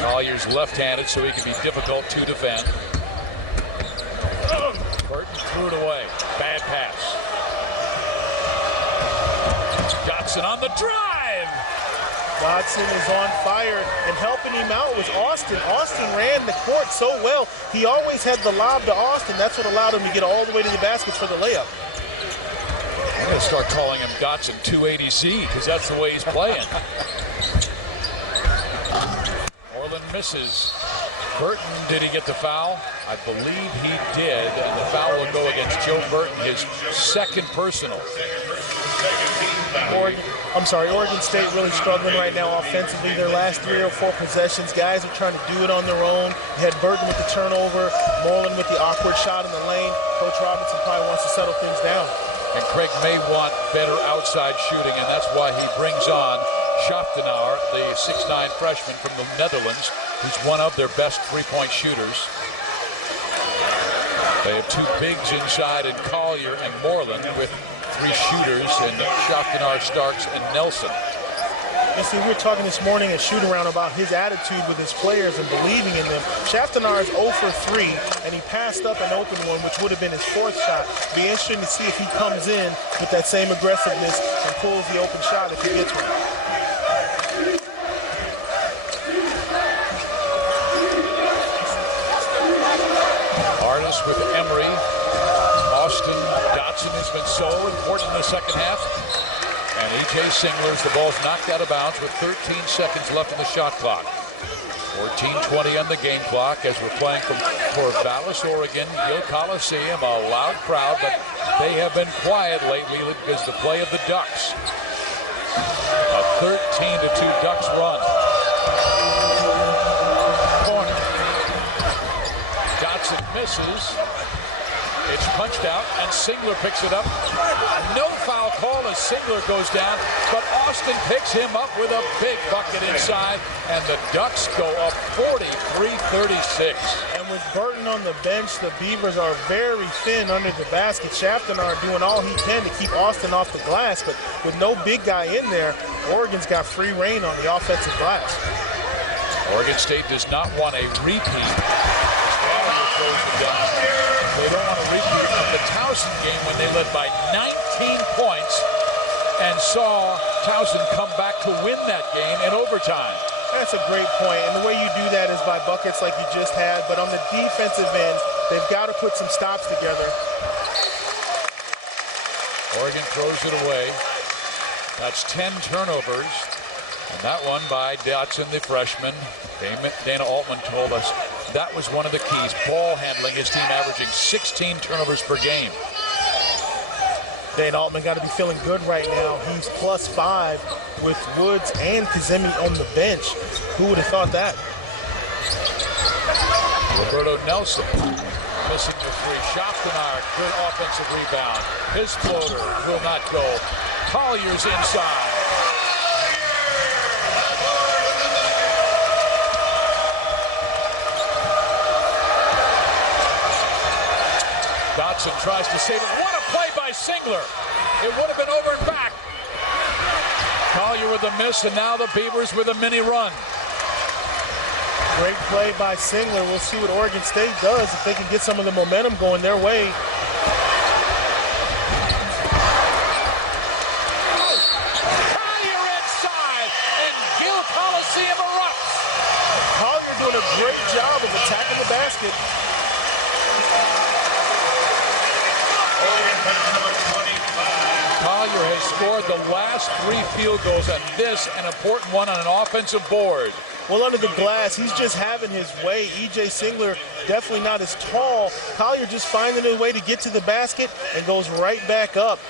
Collier's left-handed, so he can be difficult to defend. Burton threw it away. Bad pass. Dotson on the drive. Dotson is on fire, and helping him out was Austin. Austin ran the court so well. He always had the lob to Austin. That's what allowed him to get all the way to the basket for the layup. I'm going to start calling him Dotson 280Z because that's the way he's playing. Moreland misses. Burton, did he get the foul? I believe he did, and the foul will go against Joe Burton, his second personal. Oregon State really struggling right now offensively. Their last 3 or 4 possessions, guys are trying to do it on their own. You had Burton with the turnover, Moreland with the awkward shot in the lane. Coach Robinson probably wants to settle things down. And Craig may want better outside shooting, and that's why he brings on Schaftenaar, the 6'9" freshman from the Netherlands, who's one of their best three-point shooters. They have 2 bigs inside in Collier and Moreland with 3 shooters in Schaftenaar, Starks, and Nelson. You see, we were talking this morning at shoot-around about his attitude with his players and believing in them. Schaftenaar is 0 for 3, and he passed up an open one, which would have been his 4th shot. Be interesting to see if he comes in with that same aggressiveness and pulls the open shot if he gets one. Artis with Emery. Austin Dotson has been so important in the second half. And E.J.Singler, the ball's knocked out of bounds with 13 seconds left in the shot clock. 14:20 on the game clock as we're playing for Corvallis, Oregon, Gill Coliseum, a loud crowd, but they have been quiet lately because the play of the Ducks. A 13-2 Ducks run. Corner. Dotson misses. It's punched out, and Singler picks it up. No foul call as Singler goes down, but Austin picks him up with a big bucket inside, and the Ducks go up 43-36. And with Burton on the bench, the Beavers are very thin under the basket. Schaftenaar doing all he can to keep Austin off the glass, but with no big guy in there, Oregon's got free reign on the offensive glass. Oregon State does not want a repeat. They don't want a repeat of the Towson game when they led by 19 points and saw Towson come back to win that game in overtime. That's a great point, and the way you do that is by buckets like you just had, but on the defensive end, they've got to put some stops together. Oregon throws it away. That's 10 turnovers, and that one by Dotson, the freshman. Dana Altman told us that was one of the keys, ball handling, his team averaging 16 turnovers per game. Dana Altman got to be feeling good right now. He's +5 with Woods and Kazemi on the bench. Who would have thought that? Roberto Nelson missing the 3. Schaftenaar, good offensive rebound. His floater will not go. Collier's inside. Dotson tries to save it. What a play by Singler. It would have been over and back. Collier with a miss, and now the Beavers with a mini run. Great play by Singler. We'll see what Oregon State does if they can get some of the momentum going their way. Collier inside, and Gill Coliseum erupts. Collier doing a great job of attacking the basket. Collier has scored the last 3 field goals, and this an important one on an offensive board. Well, under the glass, he's just having his way. E.J.Singler definitely not as tall. Collier just finding a way to get to the basket and goes right back up,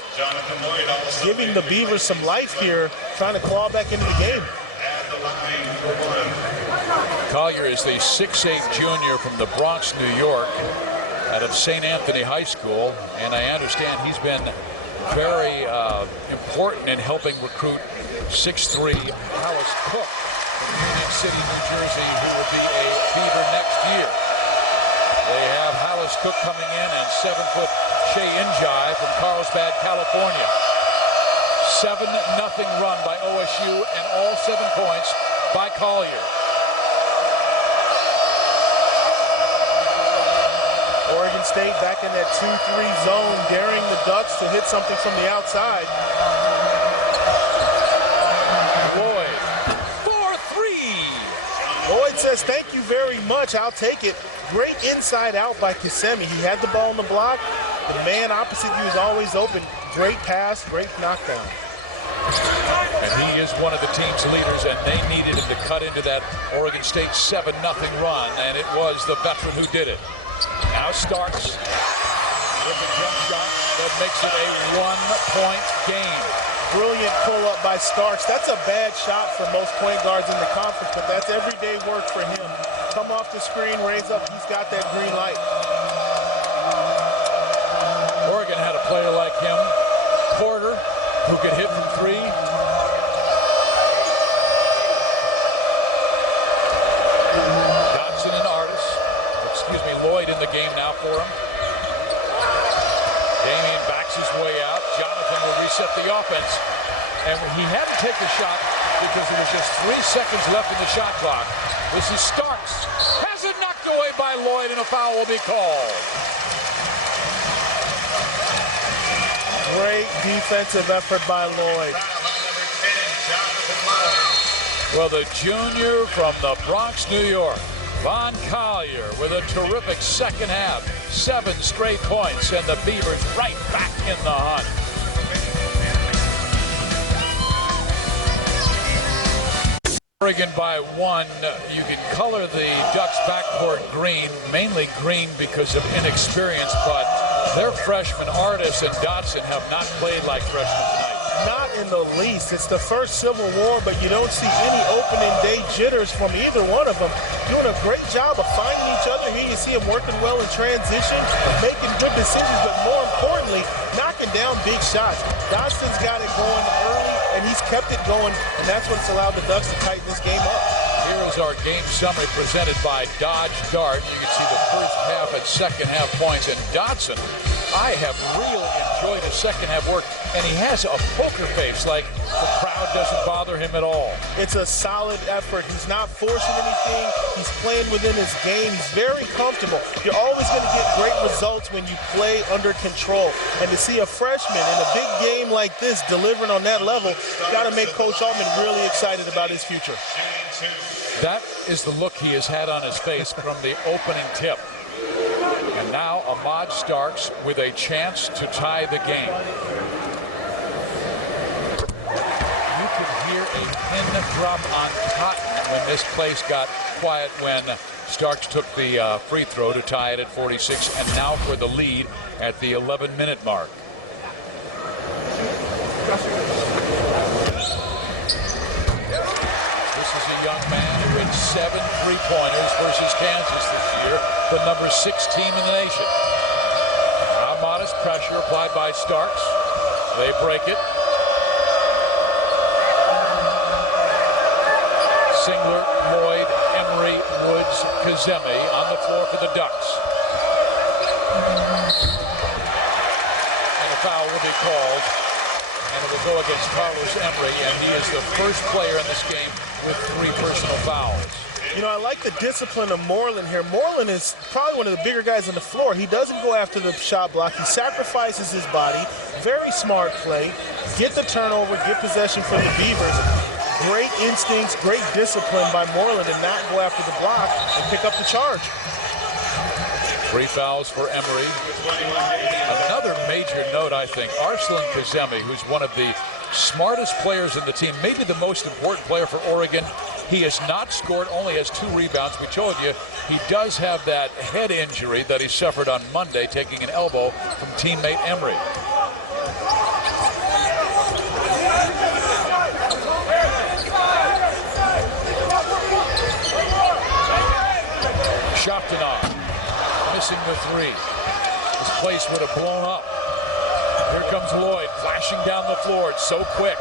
giving the Beavers some life here, trying to claw back into the game. Collier is the 6'8" junior from the Bronx, New York, out of St. Anthony High School, and I understand he's been very important in helping recruit 6'3" Hollis Cook from Union City, New Jersey, who will be a Beaver next year. They have Hollis Cook coming in and 7-foot Shea Injai from Carlsbad, California. 7-0 run by OSU, and all 7 points by Collier. Oregon State back in that 2-3 zone, daring the Ducks to hit something from the outside. Lloyd, 4-3. Lloyd says, thank you very much, I'll take it. Great inside out by Kissimmee. He had the ball on the block. The man opposite you is always open. Great pass, great knockdown. And he is one of the team's leaders, and they needed him to cut into that Oregon State 7-0 run, and it was the veteran who did it. Now Starks with the jump shot that makes it a 1-point game. Brilliant pull-up by Starks. That's a bad shot for most point guards in the conference, but that's everyday work for him. Come off the screen, raise up, he's got that green light. Oregon had a player like him, Porter, who could hit from 3. Dotson and Lloyd in the game now for him. Damian backs his way out. Jonathan will reset the offense. And he had to take the shot because there was just 3 seconds left in the shot clock. This is Starks. Has it knocked away by Lloyd, and a foul will be called. Great defensive effort by Lloyd. Well, the junior from the Bronx, New York, Von Collier, with a terrific second half. 7 straight points, and the Beavers right back in the hunt. Oregon by 1. You can color the Ducks backcourt green, mainly green because of inexperience, but their freshmen, Artis and Dotson, have not played like freshmen tonight. Not in the least. It's the first Civil War, but you don't see any opening day jitters from either one of them. Doing a great job of finding each other. Here you see them working well in transition, making good decisions, but more importantly, knocking down big shots. Dotson's got it going early, and he's kept it going, and that's what's allowed the Ducks to tighten this game up. Here is our game summary presented by Dodge Dart. You can see the first half and second half points. And Dotson, I have really enjoyed his second half work, and he has a poker face, like the crowd doesn't bother him at all. It's a solid effort. He's not forcing anything. He's playing within his game. He's very comfortable. You're always going to get great results when you play under control. And to see a freshman in a big game like this delivering on that level, got to make Coach Altman really excited about his future. That is the look he has had on his face from the opening tip. And now Ahmad Starks with a chance to tie the game. You can hear a pin drop on cotton when this place got quiet when Starks took the free throw to tie it at 46, and now for the lead at the 11-minute mark. Young man who hit 7 3-pointers versus Kansas this year, the number 6 team in the nation. Now modest pressure applied by Starks. They break it. Singler, Lloyd, Emery, Woods, Kazemi on the floor for the Ducks. And a foul will be called. And it will go against Carlos Emery, and he is the first player in this game with 3 personal fouls. You know, I like the discipline of Moreland here. Moreland is probably one of the bigger guys on the floor. He doesn't go after the shot block. He sacrifices his body. Very smart play. Get the turnover, get possession for the Beavers. Great instincts, great discipline by Moreland, and not go after the block and pick up the charge. 3 fouls for Emory. Another major note, I think, Arslan Kazemi, who's one of the smartest players in the team, maybe the most important player for Oregon. He has not scored, only has 2 rebounds. We told you he does have that head injury that he suffered on Monday, taking an elbow from teammate Emory. Shoftanar missing the 3. This place would have blown up. Here comes Lloyd flashing down the floor. It's so quick.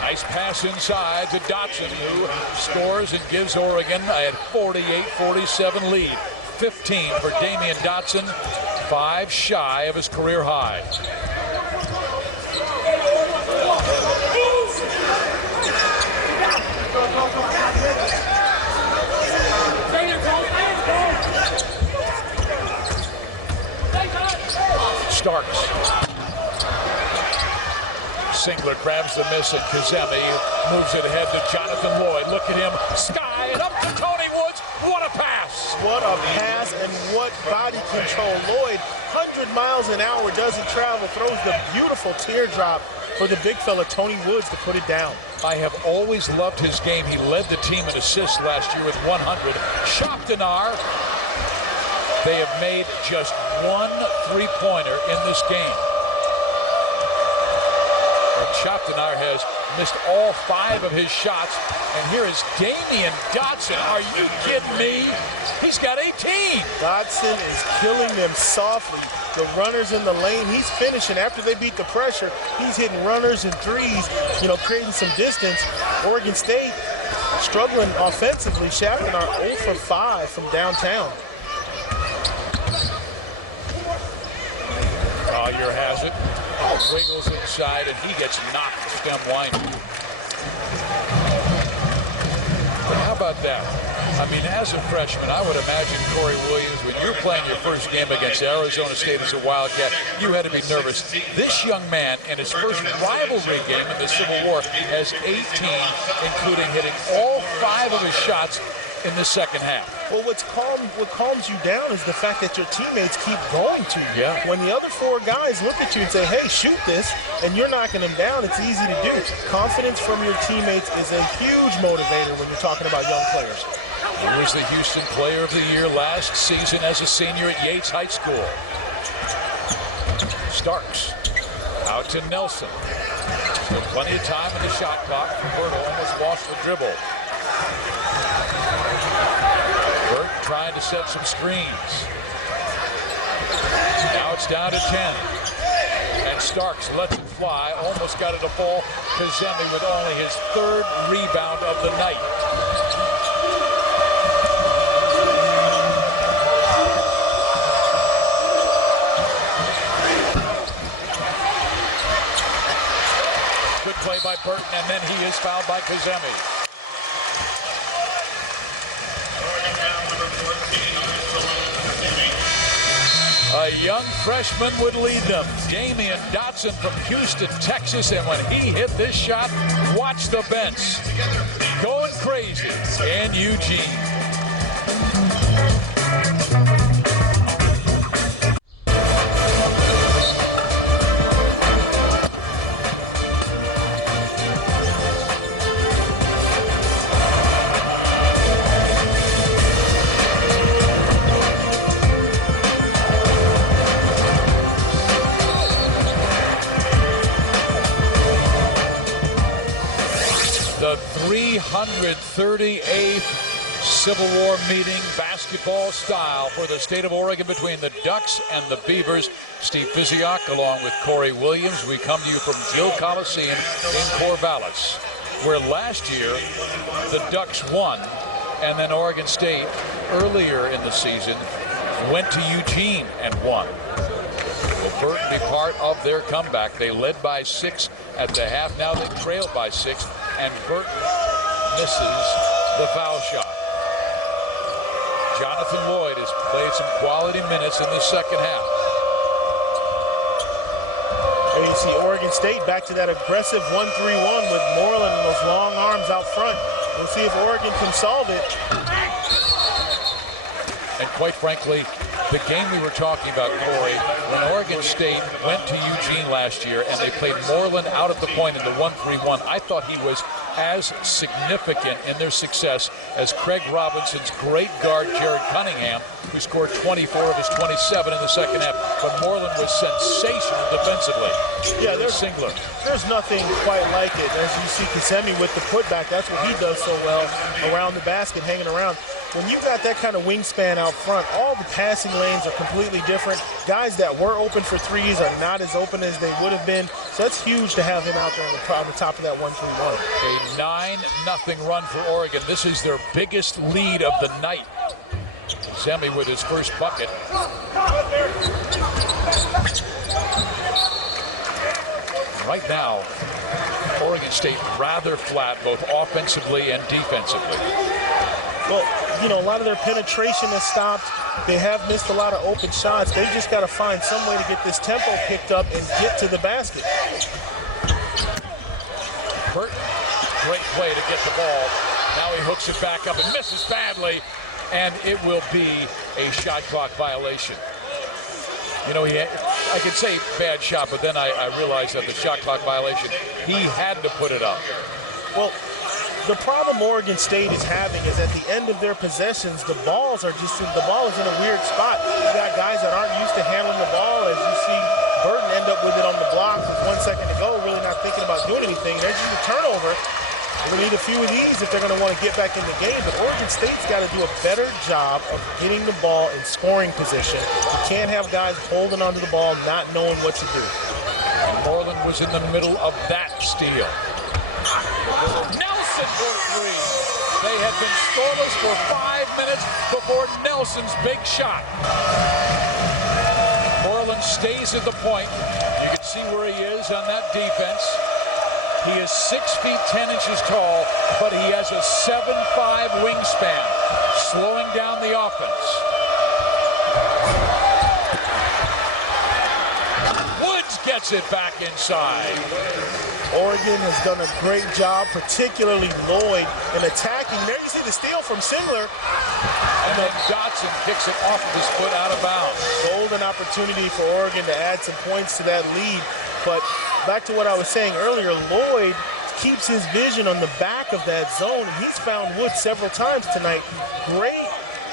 Nice pass inside to Dotson, who scores and gives Oregon a 48-47 lead. 15 for Damian Dotson, 5 shy of his career high. Starks. Singler grabs the miss, and Kazemi moves it ahead to Jonathan Lloyd. Look at him, sky and up to Tony Woods. What a pass! What a pass and what body control. Lloyd, 100 miles an hour, doesn't travel, throws the beautiful teardrop for the big fella, Tony Woods, to put it down. I have always loved his game. He led the team in assists last year with 100. Shoftanar, they have made just 1 3-pointer in this game. Shoftanar has missed all 5 of his shots. And here is Damian Dotson. Are you kidding me? He's got 18. Dotson is killing them softly. The runners in the lane, he's finishing. After they beat the pressure, he's hitting runners and threes, creating some distance. Oregon State struggling offensively. Shoftanar 0 for 5 from downtown. Collier has it. Wiggles inside, and he gets knocked stem winding. But how about that? I mean, as a freshman, I would imagine Corey Williams, when you're playing your first game against Arizona State as a Wildcat, you had to be nervous. This young man, in his first rivalry game in the Civil War, has 18, including hitting all 5 of his shots in the second half. Well, what calms you down is the fact that your teammates keep going to you. Yeah. When the other 4 guys look at you and say, hey, shoot this, and you're knocking them down, it's easy to do. Confidence from your teammates is a huge motivator when you're talking about young players. He was the Houston Player of the Year last season as a senior at Yates High School. Starks out to Nelson. Still plenty of time in the shot clock. Roberto almost lost the dribble. Burt trying to set some screens. Now it's down to 10. And Starks lets it fly. Almost got it to fall. Kazemi with only his 3rd rebound of the night. Good play by Burton, and then he is fouled by Kazemi. A young freshman would lead them. Damian Dotson from Houston, Texas, and when he hit this shot, watch the bench going crazy in Eugene. The 338th Civil War meeting, basketball style, for the state of Oregon between the Ducks and the Beavers. Steve Physiak along with Corey Williams. We come to you from Joe Coliseum in Corvallis, where last year the Ducks won, and then Oregon State earlier in the season went to Eugene and won. Will Burton be part of their comeback? They led by 6 at the half. Now they trailed by 6, and Burton misses the foul shot. Jonathan Lloyd has played some quality minutes in the second half. And you see Oregon State back to that aggressive 1-3-1 with Moreland and those long arms out front. We'll see if Oregon can solve it. And quite frankly, the game we were talking about, Corey, when Oregon State went to Eugene last year and they played Moreland out at the point in the 1-3-1, I thought he was as significant in their success as Craig Robinson's great guard, Jared Cunningham, who scored 24 of his 27 in the second half. But Moreland was sensational defensively. Yeah, there's Singler. There's nothing quite like it. As you see Kasemi with the putback, that's what he does so well, around the basket, hanging around. When you've got that kind of wingspan out front, all the passing lanes are completely different. Guys that were open for threes are not as open as they would have been. So that's huge to have him out there on the top of that 1-3-1. A 9-0 run for Oregon. This is their biggest lead of the night. Zemi with his first bucket. Right now, Oregon State rather flat, both offensively and defensively. Well, you know, a lot of their penetration has stopped. They have missed a lot of open shots. They just got to find some way to get this tempo picked up and get to the basket. Burton, great play to get the ball. Now he hooks it back up and misses badly, and it will be a shot clock violation. You know, I could say bad shot, but then I realized that the shot clock violation, he had to put it up. Well, the problem Oregon State is having is at the end of their possessions, the ball is in a weird spot. You got guys that aren't used to handling the ball. As you see Burton end up with it on the block with 1 second to go, really not thinking about doing anything. There's just a turnover. They're going to need a few of these if they're going to want to get back in the game. But Oregon State's got to do a better job of getting the ball in scoring position. You can't have guys holding onto the ball, not knowing what to do. Moreland was in the middle of that steal. Nelson for three. They had been scoreless for 5 minutes before Nelson's big shot. Moreland stays at the point. You can see where he is on that defense. He is 6 feet 10 inches tall, but he has a 7'5" wingspan, slowing down the offense. Woods gets it back inside. Oregon has done a great job, particularly Lloyd, in attacking. There you see the steal from Singler. And then Dotson kicks it off of his foot out of bounds. Golden opportunity for Oregon to add some points to that lead. But back to what I was saying earlier, Lloyd keeps his vision on the back of that zone, and he's found Woods several times tonight. Great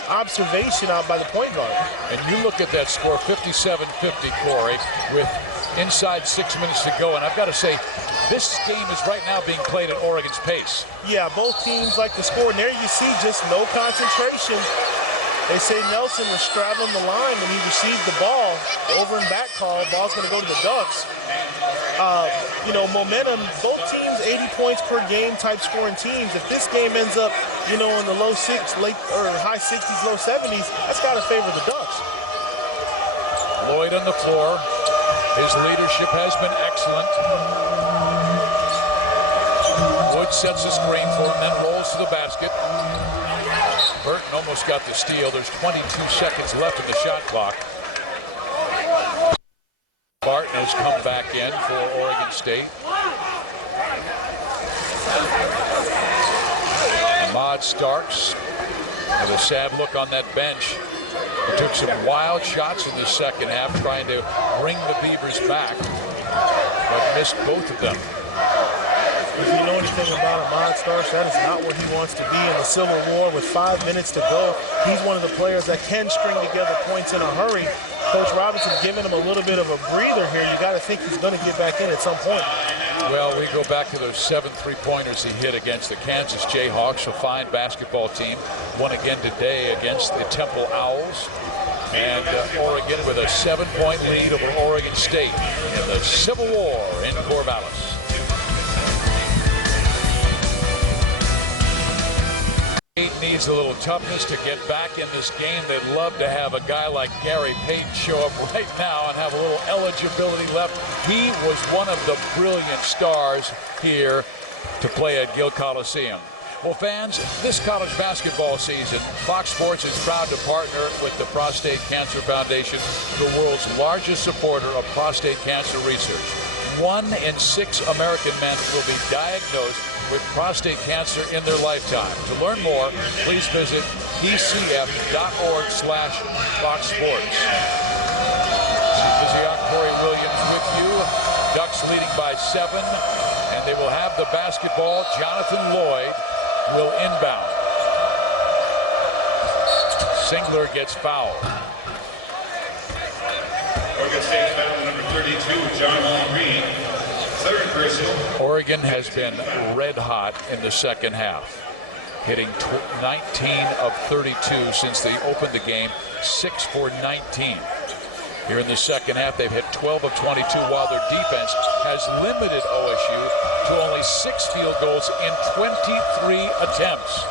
observation out by the point guard. And you look at that score, 57-50, Corey, with inside 6 minutes to go. And I've got to say, this game is right now being played at Oregon's pace. Yeah, both teams like to score, and there you see just no concentration. They say Nelson was straddling the line when he received the ball. Over and back call, ball's going to go to the Ducks. You know, momentum, both teams 80 points per game type scoring teams. If this game ends up, you know, in the high 60s, low 70s, that's got to favor the Ducks. Lloyd on the floor. His leadership has been excellent. Woods sets a screen for him, then rolls to the basket. Burton almost got the steal. There's 22 seconds left in the shot clock. Barton has come back in for Oregon State. Ahmad Starks with a sad look on that bench. He took some wild shots in the second half trying to bring the Beavers back, but missed both of them. If you know anything about Ahmad Starks, that is not where he wants to be in the Civil War with 5 minutes to go. He's one of the players that can string together points in a hurry. Coach Robinson giving him a little bit of a breather here. You got to think he's going to get back in at some point. Well, we go back to those 7 3-pointers he hit against the Kansas Jayhawks, a fine basketball team. Won again today against the Temple Owls. And Oregon with a 7-point lead over Oregon State in the Civil War in Corvallis. State needs a little toughness to get back in this game. They'd love to have a guy like Gary Payton show up right now and have a little eligibility left. He was one of the brilliant stars here to play at Gill Coliseum. Well, fans, this college basketball season, Fox Sports is proud to partner with the Prostate Cancer Foundation, the world's largest supporter of prostate cancer research. 1 in 6 American men will be diagnosed with prostate cancer in their lifetime. To learn more, please visit ecf.org/Fox Sports. Corey Williams with you. Ducks leading by 7, and they will have the basketball. Jonathan Lloyd will inbound. Singler gets fouled. Oregon State foul number 32, John Reed. Third personal. Oregon has been red hot in the second half, hitting 19 of 32 since they opened the game, 6 for 19. Here in the second half, they've hit 12 of 22, while their defense has limited OSU to only 6 field goals in 23 attempts.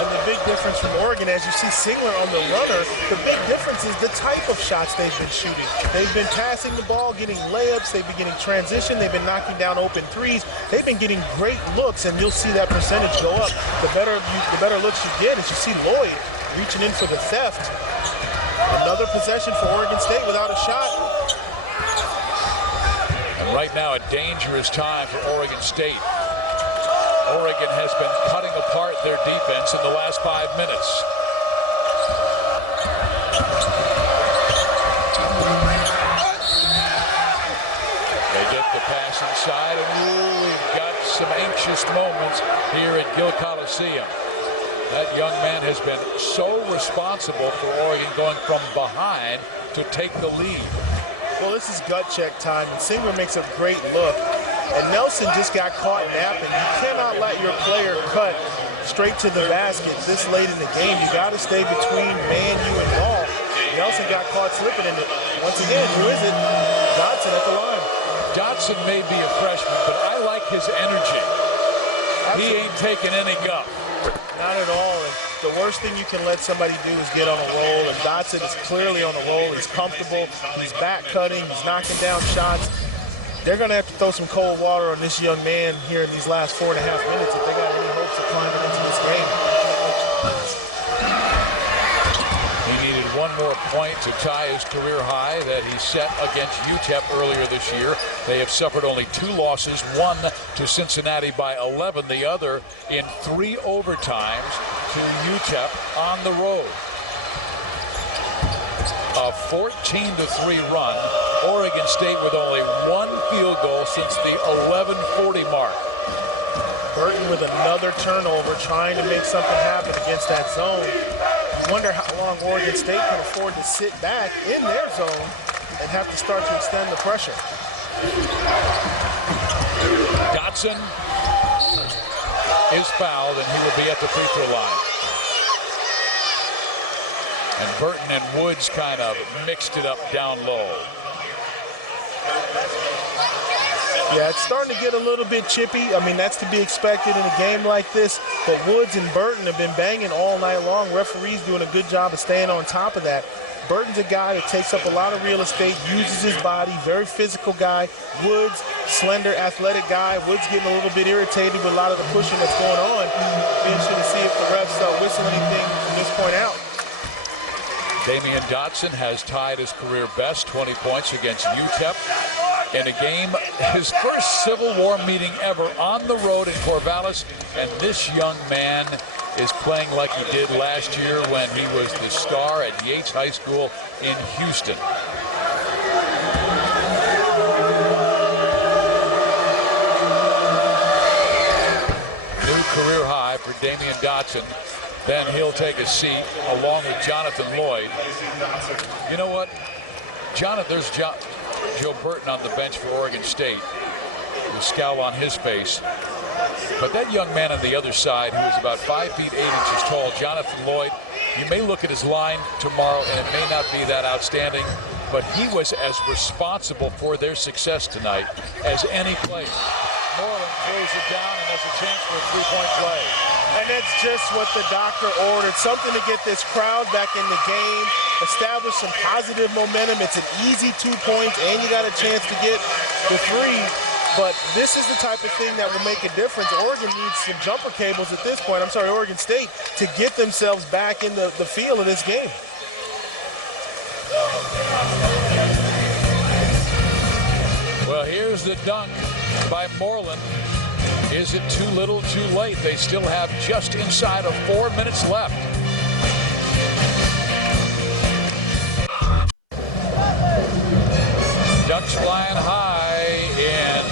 And the big difference from Oregon, as you see Singler on the runner, the big difference is the type of shots they've been shooting. They've been passing the ball, getting layups, they've been getting transition, they've been knocking down open threes. They've been getting great looks, and you'll see that percentage go up. The better looks you get is you see Lloyd reaching in for the theft. Another possession for Oregon State without a shot. And right now, a dangerous time for Oregon State. Oregon has been cutting apart their defense in the last 5 minutes. They get the pass inside, and we've got some anxious moments here at Gill Coliseum. That young man has been so responsible for Oregon going from behind to take the lead. Well, this is gut check time, and Singler makes a great look. And Nelson just got caught napping. You cannot let your player cut straight to the basket this late in the game. You got to stay between man, you, and ball. Nelson got caught slipping in it. Once again, who is it? Dotson at the line. Dotson may be a freshman, but I like his energy. He ain't taking any guff. Not at all. And the worst thing you can let somebody do is get on a roll. And Dotson is clearly on a roll. He's comfortable. He's back cutting. He's knocking down shots. They're going to have to throw some cold water on this young man here in these last 4.5 minutes if they got any hopes of climbing into this game. He needed one more point to tie his career high that he set against UTEP earlier this year. They have suffered only 2 losses, one to Cincinnati by 11, the other in 3 overtimes to UTEP on the road. A 14-3 run. Oregon State with only 1 field goal since the 11:40 mark. Burton with another turnover, trying to make something happen against that zone. You wonder how long Oregon State can afford to sit back in their zone and have to start to extend the pressure. Dotson is fouled, and he will be at the free throw line. And Burton and Woods kind of mixed it up down low. Yeah, it's starting to get a little bit chippy. I mean, that's to be expected in a game like this. But Woods and Burton have been banging all night long. Referees doing a good job of staying on top of that. Burton's a guy that takes up a lot of real estate, uses his body, very physical guy. Woods, slender, athletic guy. Woods getting a little bit irritated with a lot of the pushing that's going on. Be interested to see if the refs whistle anything from this point out. Damian Dotson has tied his career best, 20 points against UTEP in a game, his first Civil War meeting ever on the road in Corvallis. And this young man is playing like he did last year when he was the star at Yates High School in Houston. New career high for Damian Dotson. Then he'll take a seat along with Jonathan Lloyd. You know what? There's Joe Burton on the bench for Oregon State, with a scowl on his face. But that young man on the other side, who is about 5 feet 8 inches tall, Jonathan Lloyd, you may look at his line tomorrow and it may not be that outstanding, but he was as responsible for their success tonight as any player. Moreland throws it down, and there's a chance for a three-point play. And that's just what the doctor ordered, something to get this crowd back in the game, establish some positive momentum. It's an easy 2 points, and you got a chance to get the 3. But this is the type of thing that will make a difference. Oregon needs some jumper cables at this point. Oregon State, to get themselves back in the feel of this game. Well, So here's the dunk by Moreland. Is it too little, too late? They still have just inside of 4 minutes left. Ducks flying high in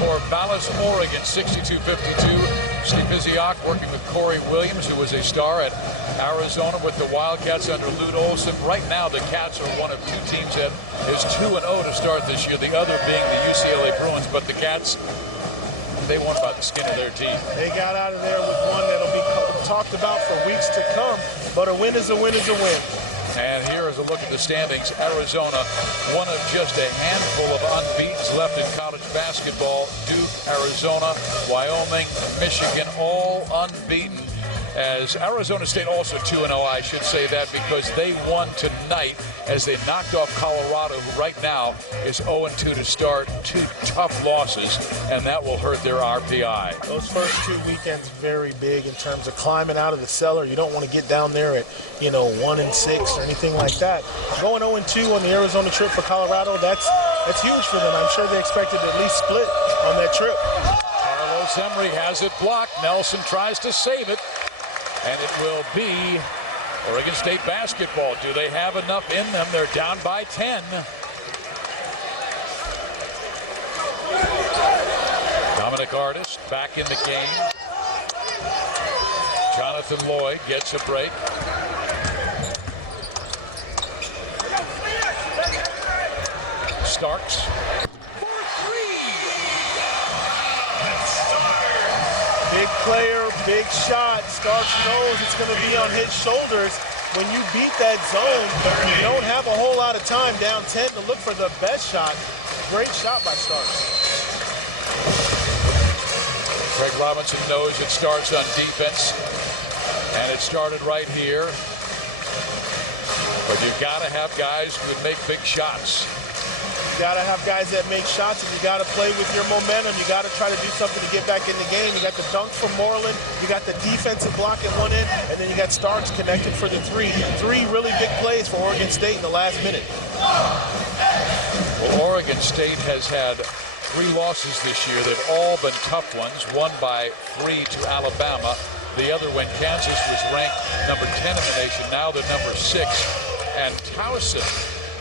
Corvallis, Oregon, 62-52. Steve Biziak working with Corey Williams, who was a star at Arizona with the Wildcats under Lute Olson. Right now, the Cats are one of two teams that is 2-0 to start this year, the other being the UCLA Bruins. But the Cats, they won by the skin of their teeth. They got out of there with one that'll be talked about for weeks to come, but a win is a win is a win. And here is a look at the standings. Arizona, one of just a handful of unbeatens left in college basketball. Duke, Arizona, Wyoming, Michigan, all unbeaten. As Arizona State also 2-0, I should say that, because they won tonight as they knocked off Colorado, who right now is 0-2 to start. Two tough losses, and that will hurt their RPI. Those first 2 weekends very big in terms of climbing out of the cellar. You don't want to get down there at, 1-6 or anything like that. Going 0-2 on the Arizona trip for Colorado, that's huge for them. I'm sure they expected at least split on that trip. Carlos Emery has it blocked. Nelson tries to save it. And it will be Oregon State basketball. Do they have enough in them? They're down by 10. Dominic Artis back in the game. Jonathan Lloyd gets a break. Starks. Big player, big shot. Starks knows it's going to be on his shoulders. When you beat that zone, you don't have a whole lot of time down 10 to look for the best shot. Great shot by Starks. Craig Robinson knows it starts on defense, and it started right here. But you've got to have guys who can make big shots. You got to have guys that make shots, and you got to play with your momentum. You got to try to do something to get back in the game. You got the dunk from Moreland. You got the defensive block at one end, and then you got Starks connected for the three. Three really big plays for Oregon State in the last minute. Well, Oregon State has had 3 losses this year. They've all been tough ones. One by 3 to Alabama. The other when Kansas was ranked number 10 in the nation. Now they're number 6. And Towson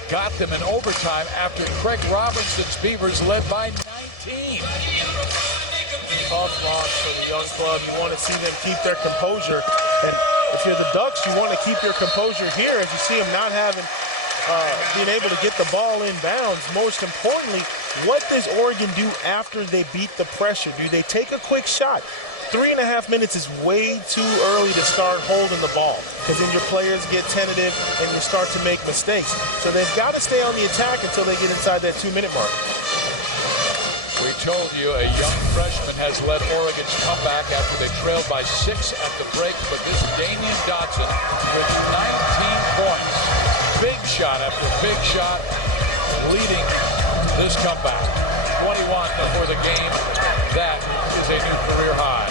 got them in overtime after Craig Robinson's Beavers led by 19. Tough loss for the young club. You want to see them keep their composure. And if you're the Ducks, you want to keep your composure here as you see them not having, being able to get the ball in bounds. Most importantly, what does Oregon do after they beat the pressure? Do they take a quick shot? 3.5 minutes is way too early to start holding the ball, because then your players get tentative and you start to make mistakes. So they've got to stay on the attack until they get inside that 2-minute mark. We told you a young freshman has led Oregon's comeback after they trailed by 6 at the break, but this Damian Dotson with 19 points. Big shot after big shot, leading this comeback. 21 before the game. That is a new career high.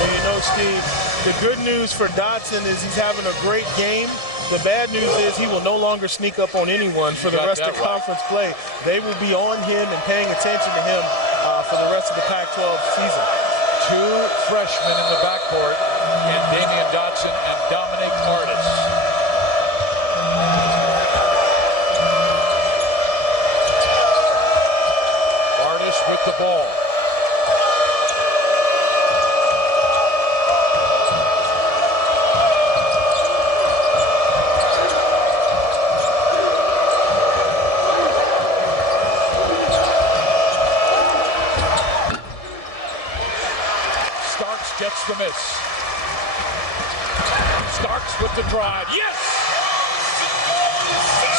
And Steve, the good news for Dotson is he's having a great game. The bad news is he will no longer sneak up on anyone for the rest of conference play. They will be on him and paying attention to him for the rest of the Pac-12 season. 2 freshmen in the backcourt, and Damian Dotson and Dominic Artis. Artis with the ball. Gets the miss. Starks with the drive. Yes!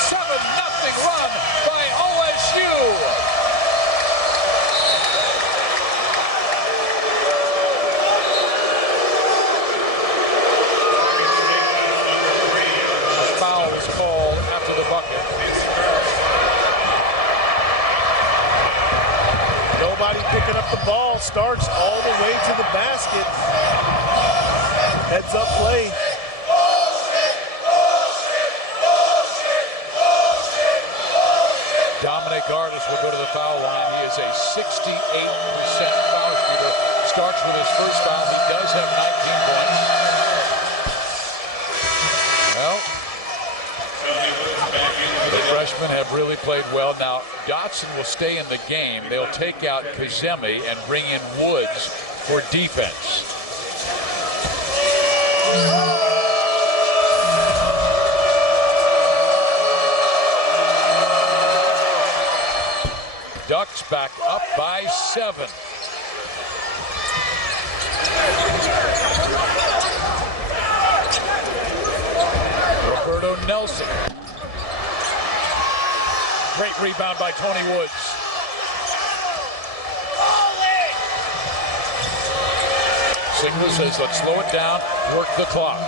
7-0 run by OSU. A foul was called after the bucket. Nobody picking up the ball. Starks all the way to the basket. Heads up play. foul line. He is a 68% foul shooter. Starts with his first foul. He does have 19 points. Well, the freshmen have really played well. Now, Dotson will stay in the game. They'll take out Kazemi and bring in Woods for defense. Ducks back up by 7. Roberto Nelson. Great rebound by Tony Woods. Singler says, let's slow it down, work the clock.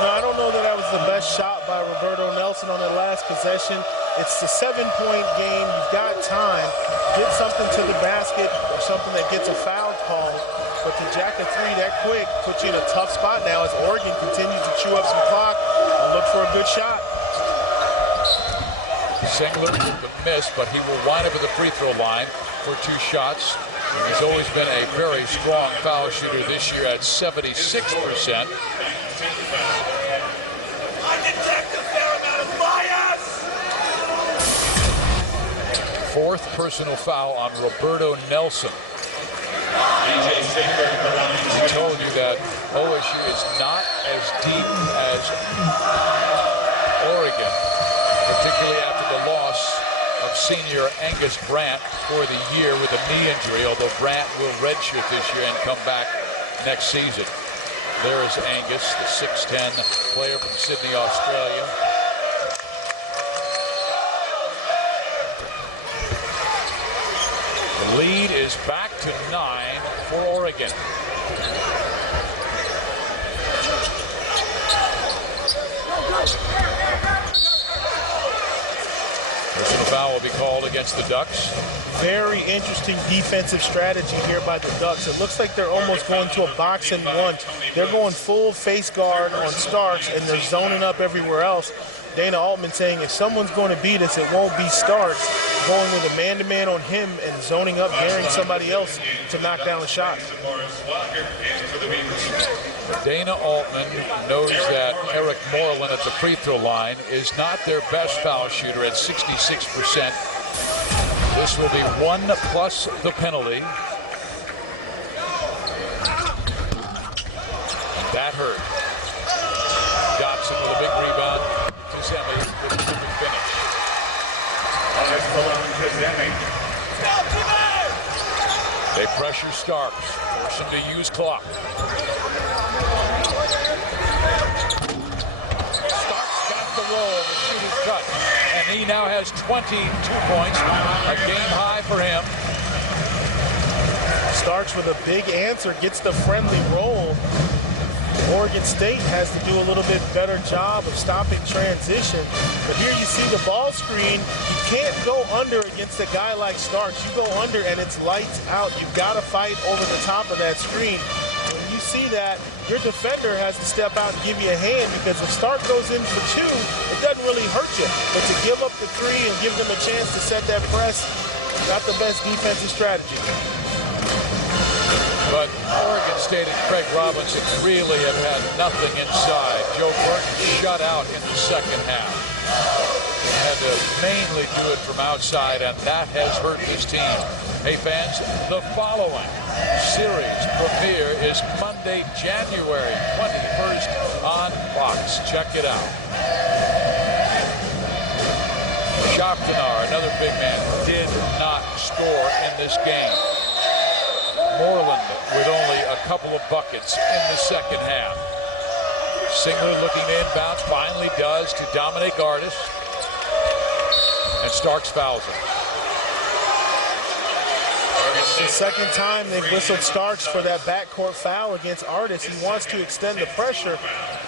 No, I don't know that that was the best shot by Roberto Nelson on that last possession. It's a 7-point game. You've got time. Get something to the basket or something that gets a foul call. But to jack a three that quick puts you in a tough spot now as Oregon continues to chew up some clock and look for a good shot. Singler with the miss, but he will wind up at the free throw line for 2 shots. He's always been a very strong foul shooter this year at 76%. Fourth personal foul on Roberto Nelson. I told you that OSU is not as deep as Oregon, particularly after the loss of senior Angus Brandt for the year with a knee injury, although Brandt will redshirt this year and come back next season. There is Angus, the 6'10" player from Sydney, Australia. The lead is back to 9 for Oregon. Personal foul will be called against the Ducks. Very interesting defensive strategy here by the Ducks. It looks like they're almost going to a box and one. They're going full face guard on Starks and they're zoning up everywhere else. Dana Altman saying if someone's going to beat us, it won't be Starks. Going with a man-to-man on him and zoning up, daring somebody else to knock down a shot. Dana Altman knows that Eric Moreland at the free throw line is not their best foul shooter at 66%. This will be 1 plus the penalty. That hurt. Dotson with a big rebound. Kazemi with a perfect finish. They pressure Starks, force him to use clock. Starks got the roll, the shooter's cut, and he now has 22 points, a game high for him. Starks with a big answer, gets the friendly roll. Oregon State has to do a little bit better job of stopping transition. But here you see the ball screen. You can't go under against a guy like Starks. You go under and it's lights out. You've got to fight over the top of that screen. When you see that, your defender has to step out and give you a hand because if Stark goes in for 2, it doesn't really hurt you. But to give up the 3 and give them a chance to set that press, not the best defensive strategy. But Oregon State and Craig Robinson really have had nothing inside. Joe Burton shut out in the second half. He had to mainly do it from outside, and that has hurt this team. Hey fans, the following series premiere is Monday, January 21st on Fox. Check it out. Shaftanar, another big man, did not score in this game. Moreland with only a couple of buckets in the second half. Singler looking to inbound, finally does to Dominic Artis. And Starks fouls him. It's the second time they've whistled Starks for that backcourt foul against Artis. He wants to extend the pressure.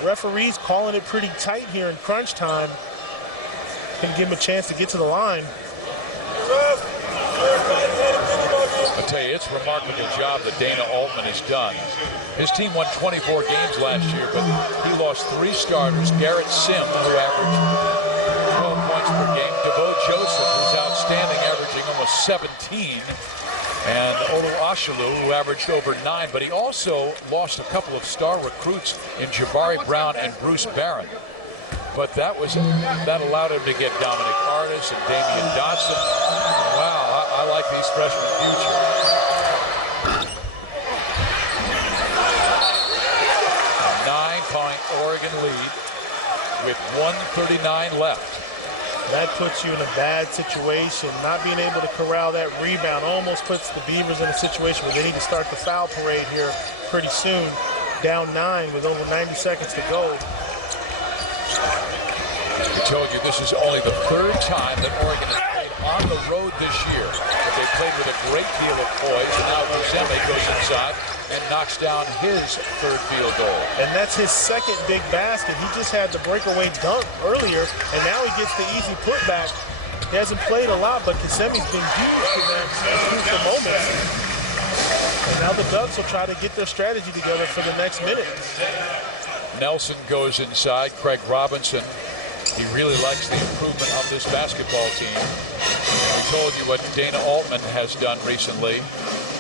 Referees calling it pretty tight here in crunch time. Can give him a chance to get to the line. I'll tell you, it's a remarkable job that Dana Altman has done. His team won 24 games last year, but he lost 3 starters. Garrett Sim, who averaged 12 points per game. DeVoe Joseph, who's outstanding, averaging almost 17. And Olu Ashalu, who averaged over 9. But he also lost a couple of star recruits in Jabari Brown and Bruce Barron. But that allowed him to get Dominic Artis and Damian Dotson. Wow, I like these freshmen' future. A 9-point Oregon lead with 1:39 left. That puts you in a bad situation. Not being able to corral that rebound almost puts the Beavers in a situation where they need to start the foul parade here pretty soon. Down 9 with over 90 seconds to go. I told you this is only the 3rd time that Oregon has played on the road this year. But they played with a great deal of poise. And now Buscemi goes inside and knocks down his 3rd field goal. And that's his 2nd big basket. He just had the breakaway dunk earlier, and now he gets the easy putback. He hasn't played a lot, but Buscemi's been huge for them in crucial moments. And now the Ducks will try to get their strategy together for the next minute. Nelson goes inside. Craig Robinson. He really likes the improvement of this basketball team. We told you what Dana Altman has done recently.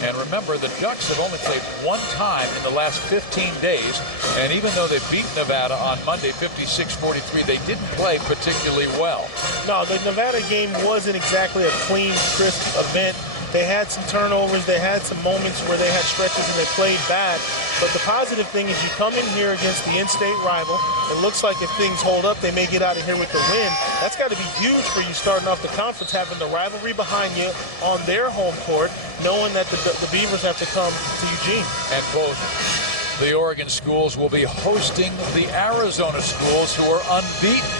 And remember, the Ducks have only played 1 time in the last 15 days. And even though they beat Nevada on Monday 56-43, they didn't play particularly well. No, the Nevada game wasn't exactly a clean, crisp event. They had some turnovers. They had some moments where they had stretches and they played bad. But the positive thing is you come in here against the in-state rival. It looks like if things hold up, they may get out of here with the win. That's got to be huge for you starting off the conference, having the rivalry behind you on their home court, knowing that the Beavers have to come to Eugene. And both the Oregon schools will be hosting the Arizona schools, who are unbeaten.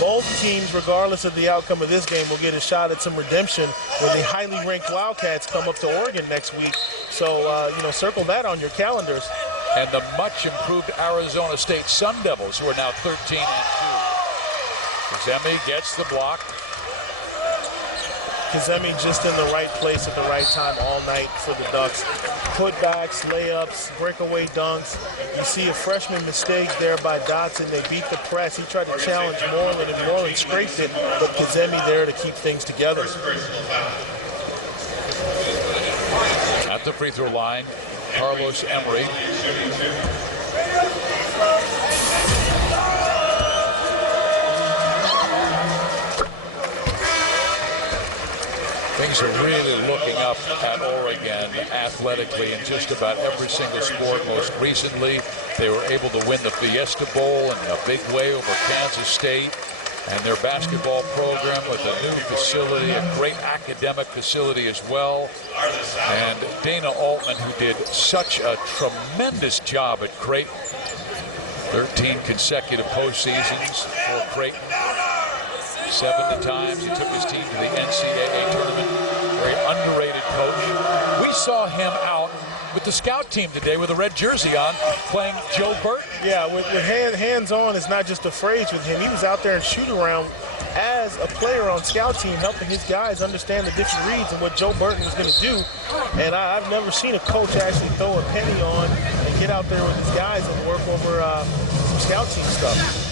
Both teams, regardless of the outcome of this game, will get a shot at some redemption when the highly ranked Wildcats come up to Oregon next week. So, circle that on your calendars. And the much improved Arizona State Sun Devils, who are now 13-2. Buscemi gets the block. Buscemi just in the right place at the right time all night for the Ducks. Putbacks, layups, breakaway dunks. You see a freshman mistake there by Dotson. They beat the press. He tried to challenge Moreland, and Moreland scraped it, but Buscemi there to keep things together. At the free throw line, Carlos Emery. Things are really looking up at Oregon athletically in just about every single sport. Most recently, they were able to win the Fiesta Bowl in a big way over Kansas State. And their basketball program with a new facility, a great academic facility as well. And Dana Altman, who did such a tremendous job at Creighton. 13 consecutive postseasons for Creighton. 7 times he took his team to the NCAA tournament. Very underrated coach. We saw him out with the scout team today with a red jersey on, playing Joe Burton. Yeah, with hands-on is not just a phrase with him. He was out there and shoot around as a player on scout team, helping his guys understand the different reads and what Joe Burton was going to do. And I've never seen a coach actually throw a penny on and get out there with his guys and work over some scout team stuff.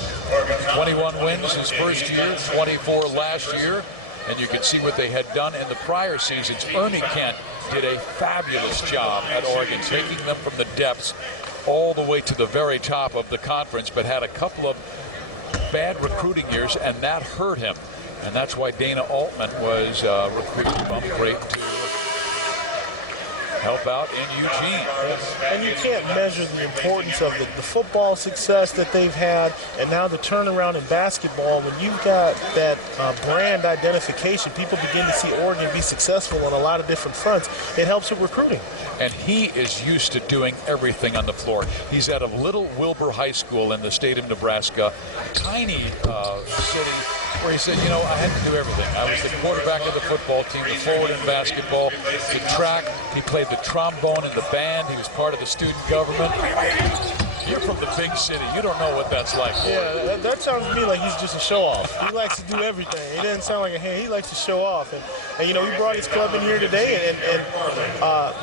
21 wins his first year, 24 last year. And you can see what they had done in the prior seasons. Ernie Kent did a fabulous job at Oregon, taking them from the depths all the way to the very top of the conference, but had a couple of bad recruiting years, and that hurt him. And that's why Dana Altman was recruited from Creighton to help out in Eugene. And you can't measure the importance of the football success that they've had, and now the turnaround in basketball. When you've got that brand identification, people begin to see Oregon be successful on a lot of different fronts. It helps with recruiting. And he is used to doing everything on the floor. He's out of Little Wilbur High School in the state of Nebraska, tiny city, where he said, you know, I had to do everything. I was the quarterback of the football team, the forward in basketball, the track. He played the trombone in the band. He was part of the student government. You're from the big city. You don't know what that's like. Yeah, that sounds to me like he's just a show-off. He likes to do everything. He doesn't sound like a hand. He likes to show off. And you know, he brought his club in here today, and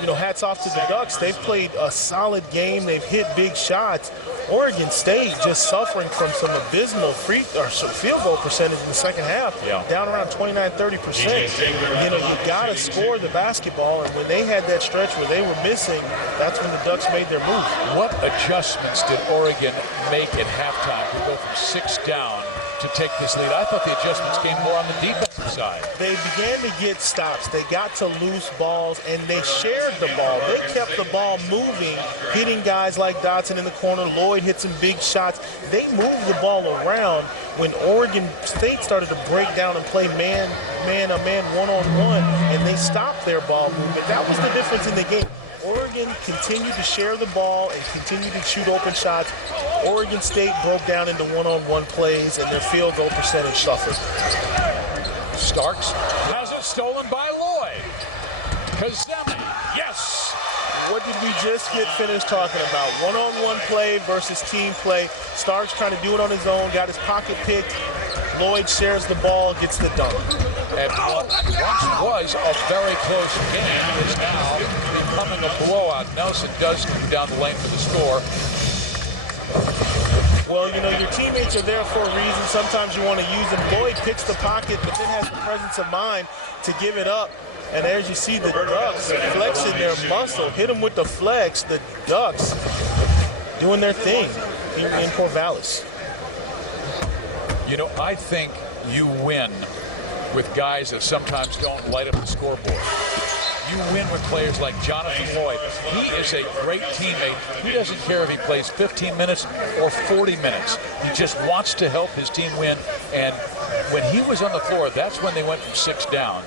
you know, hats off to the Ducks. They've played a solid game. They've hit big shots. Oregon State just suffering from some abysmal field goal percentage in the second half, down around 29-30%. You know, you got to score the basketball, and when they had that stretch where they were missing, that's when the Ducks made their move. What adjustments did Oregon make at halftime to go from 6 down to take this lead? I thought the adjustments came more on the defensive side. They began to get stops. They got to loose balls, and they shared the ball. They kept the ball moving, hitting guys like Dotson in the corner. Lloyd hit some big shots. They moved the ball around. When Oregon State started to break down and play man, one-on-one, and they stopped their ball movement, that was the difference in the game. Oregon continued to share the ball and continued to shoot open shots. Oregon State broke down into one-on-one plays, and their field goal percentage suffered. Starks has it stolen by Lloyd. Kazemi, yes! What did we just get finished talking about? One-on-one play versus team play. Starks trying to do it on his own, got his pocket picked. Lloyd shares the ball, gets the dunk. And what once was a very close game is now becoming a blowout. Nelson does come down the lane for the score. Well, you know, your teammates are there for a reason. Sometimes you want to use them. Lloyd picks the pocket, but then has the presence of mind to give it up. And as you see the Ducks flexing their muscle, hit them with the flex. The Ducks doing their thing here in Corvallis. You know, I think you win with guys that sometimes don't light up the scoreboard. You win with players like Jonathan Lloyd. He is a great teammate. He doesn't care if he plays 15 minutes or 40 minutes. He just wants to help his team win. And when he was on the floor, that's when they went from 6 down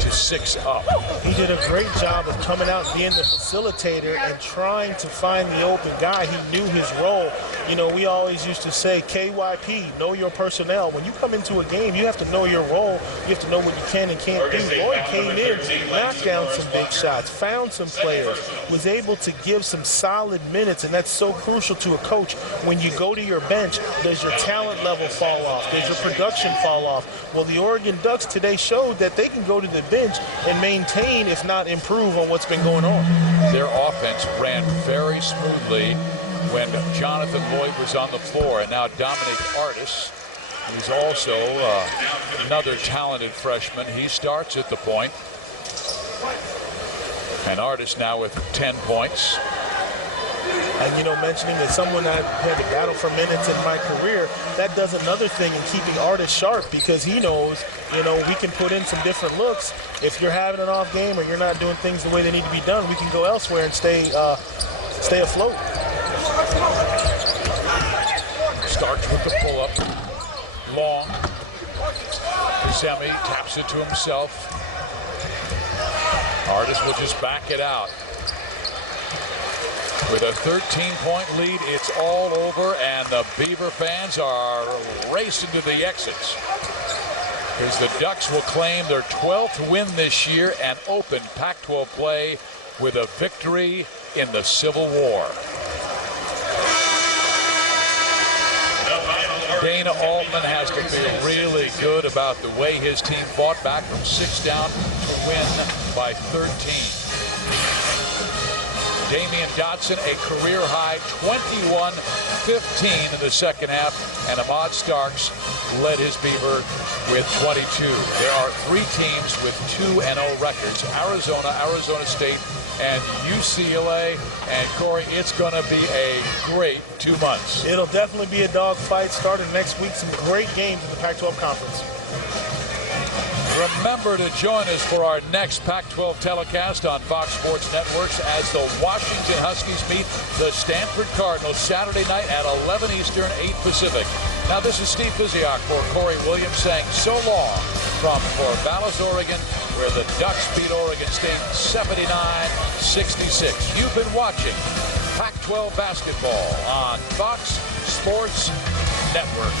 to 6 up. He did a great job of coming out, being the facilitator, and trying to find the open guy. He knew his role. You know, we always used to say, KYP, know your personnel. When you come into a game, you have to know your role. You have to know what you can and can't do. Lloyd came in, knocked down some big shots, found some players, was able to give some solid minutes, and that's so crucial to a coach. When you go to your bench, does your talent level fall off? Does your production fall off? Well, the Oregon Ducks today showed that they can go to the bench and maintain, if not improve, on what's been going on. Their offense ran very smoothly when Jonathan Lloyd was on the floor, and now Dominic Artis, who's also another talented freshman. He starts at the point. And Artis now with 10 points. And, you know, mentioning that someone that had to battle for minutes in my career, that does another thing in keeping Artis sharp, because he knows, you know, we can put in some different looks. If you're having an off game or you're not doing things the way they need to be done, we can go elsewhere and stay afloat. Starts with the pull-up. Long. Kazemi taps it to himself. Artis will just back it out. With a 13-point lead, it's all over, and the Beaver fans are racing to the exits, as the Ducks will claim their 12th win this year and open Pac-12 play with a victory in the Civil War. Dana Altman has to feel really good about the way his team fought back from 6 down to win by 13. Damian Dotson, a career-high 21-15 in the second half, and Ahmad Starks led his Beaver with 22. There are 3 teams with 2-0 records: Arizona, Arizona State, and UCLA. And Corey, it's going to be a great 2 months. It'll definitely be a dogfight starting next week. Some great games in the Pac-12 Conference. Remember to join us for our next Pac-12 telecast on Fox Sports Networks as the Washington Huskies meet the Stanford Cardinals Saturday night at 11 Eastern, 8 Pacific. Now, this is Steve Biziak for Corey Williams saying so long from Corvallis, Oregon, where the Ducks beat Oregon State 79-66. You've been watching Pac-12 basketball on Fox Sports Network.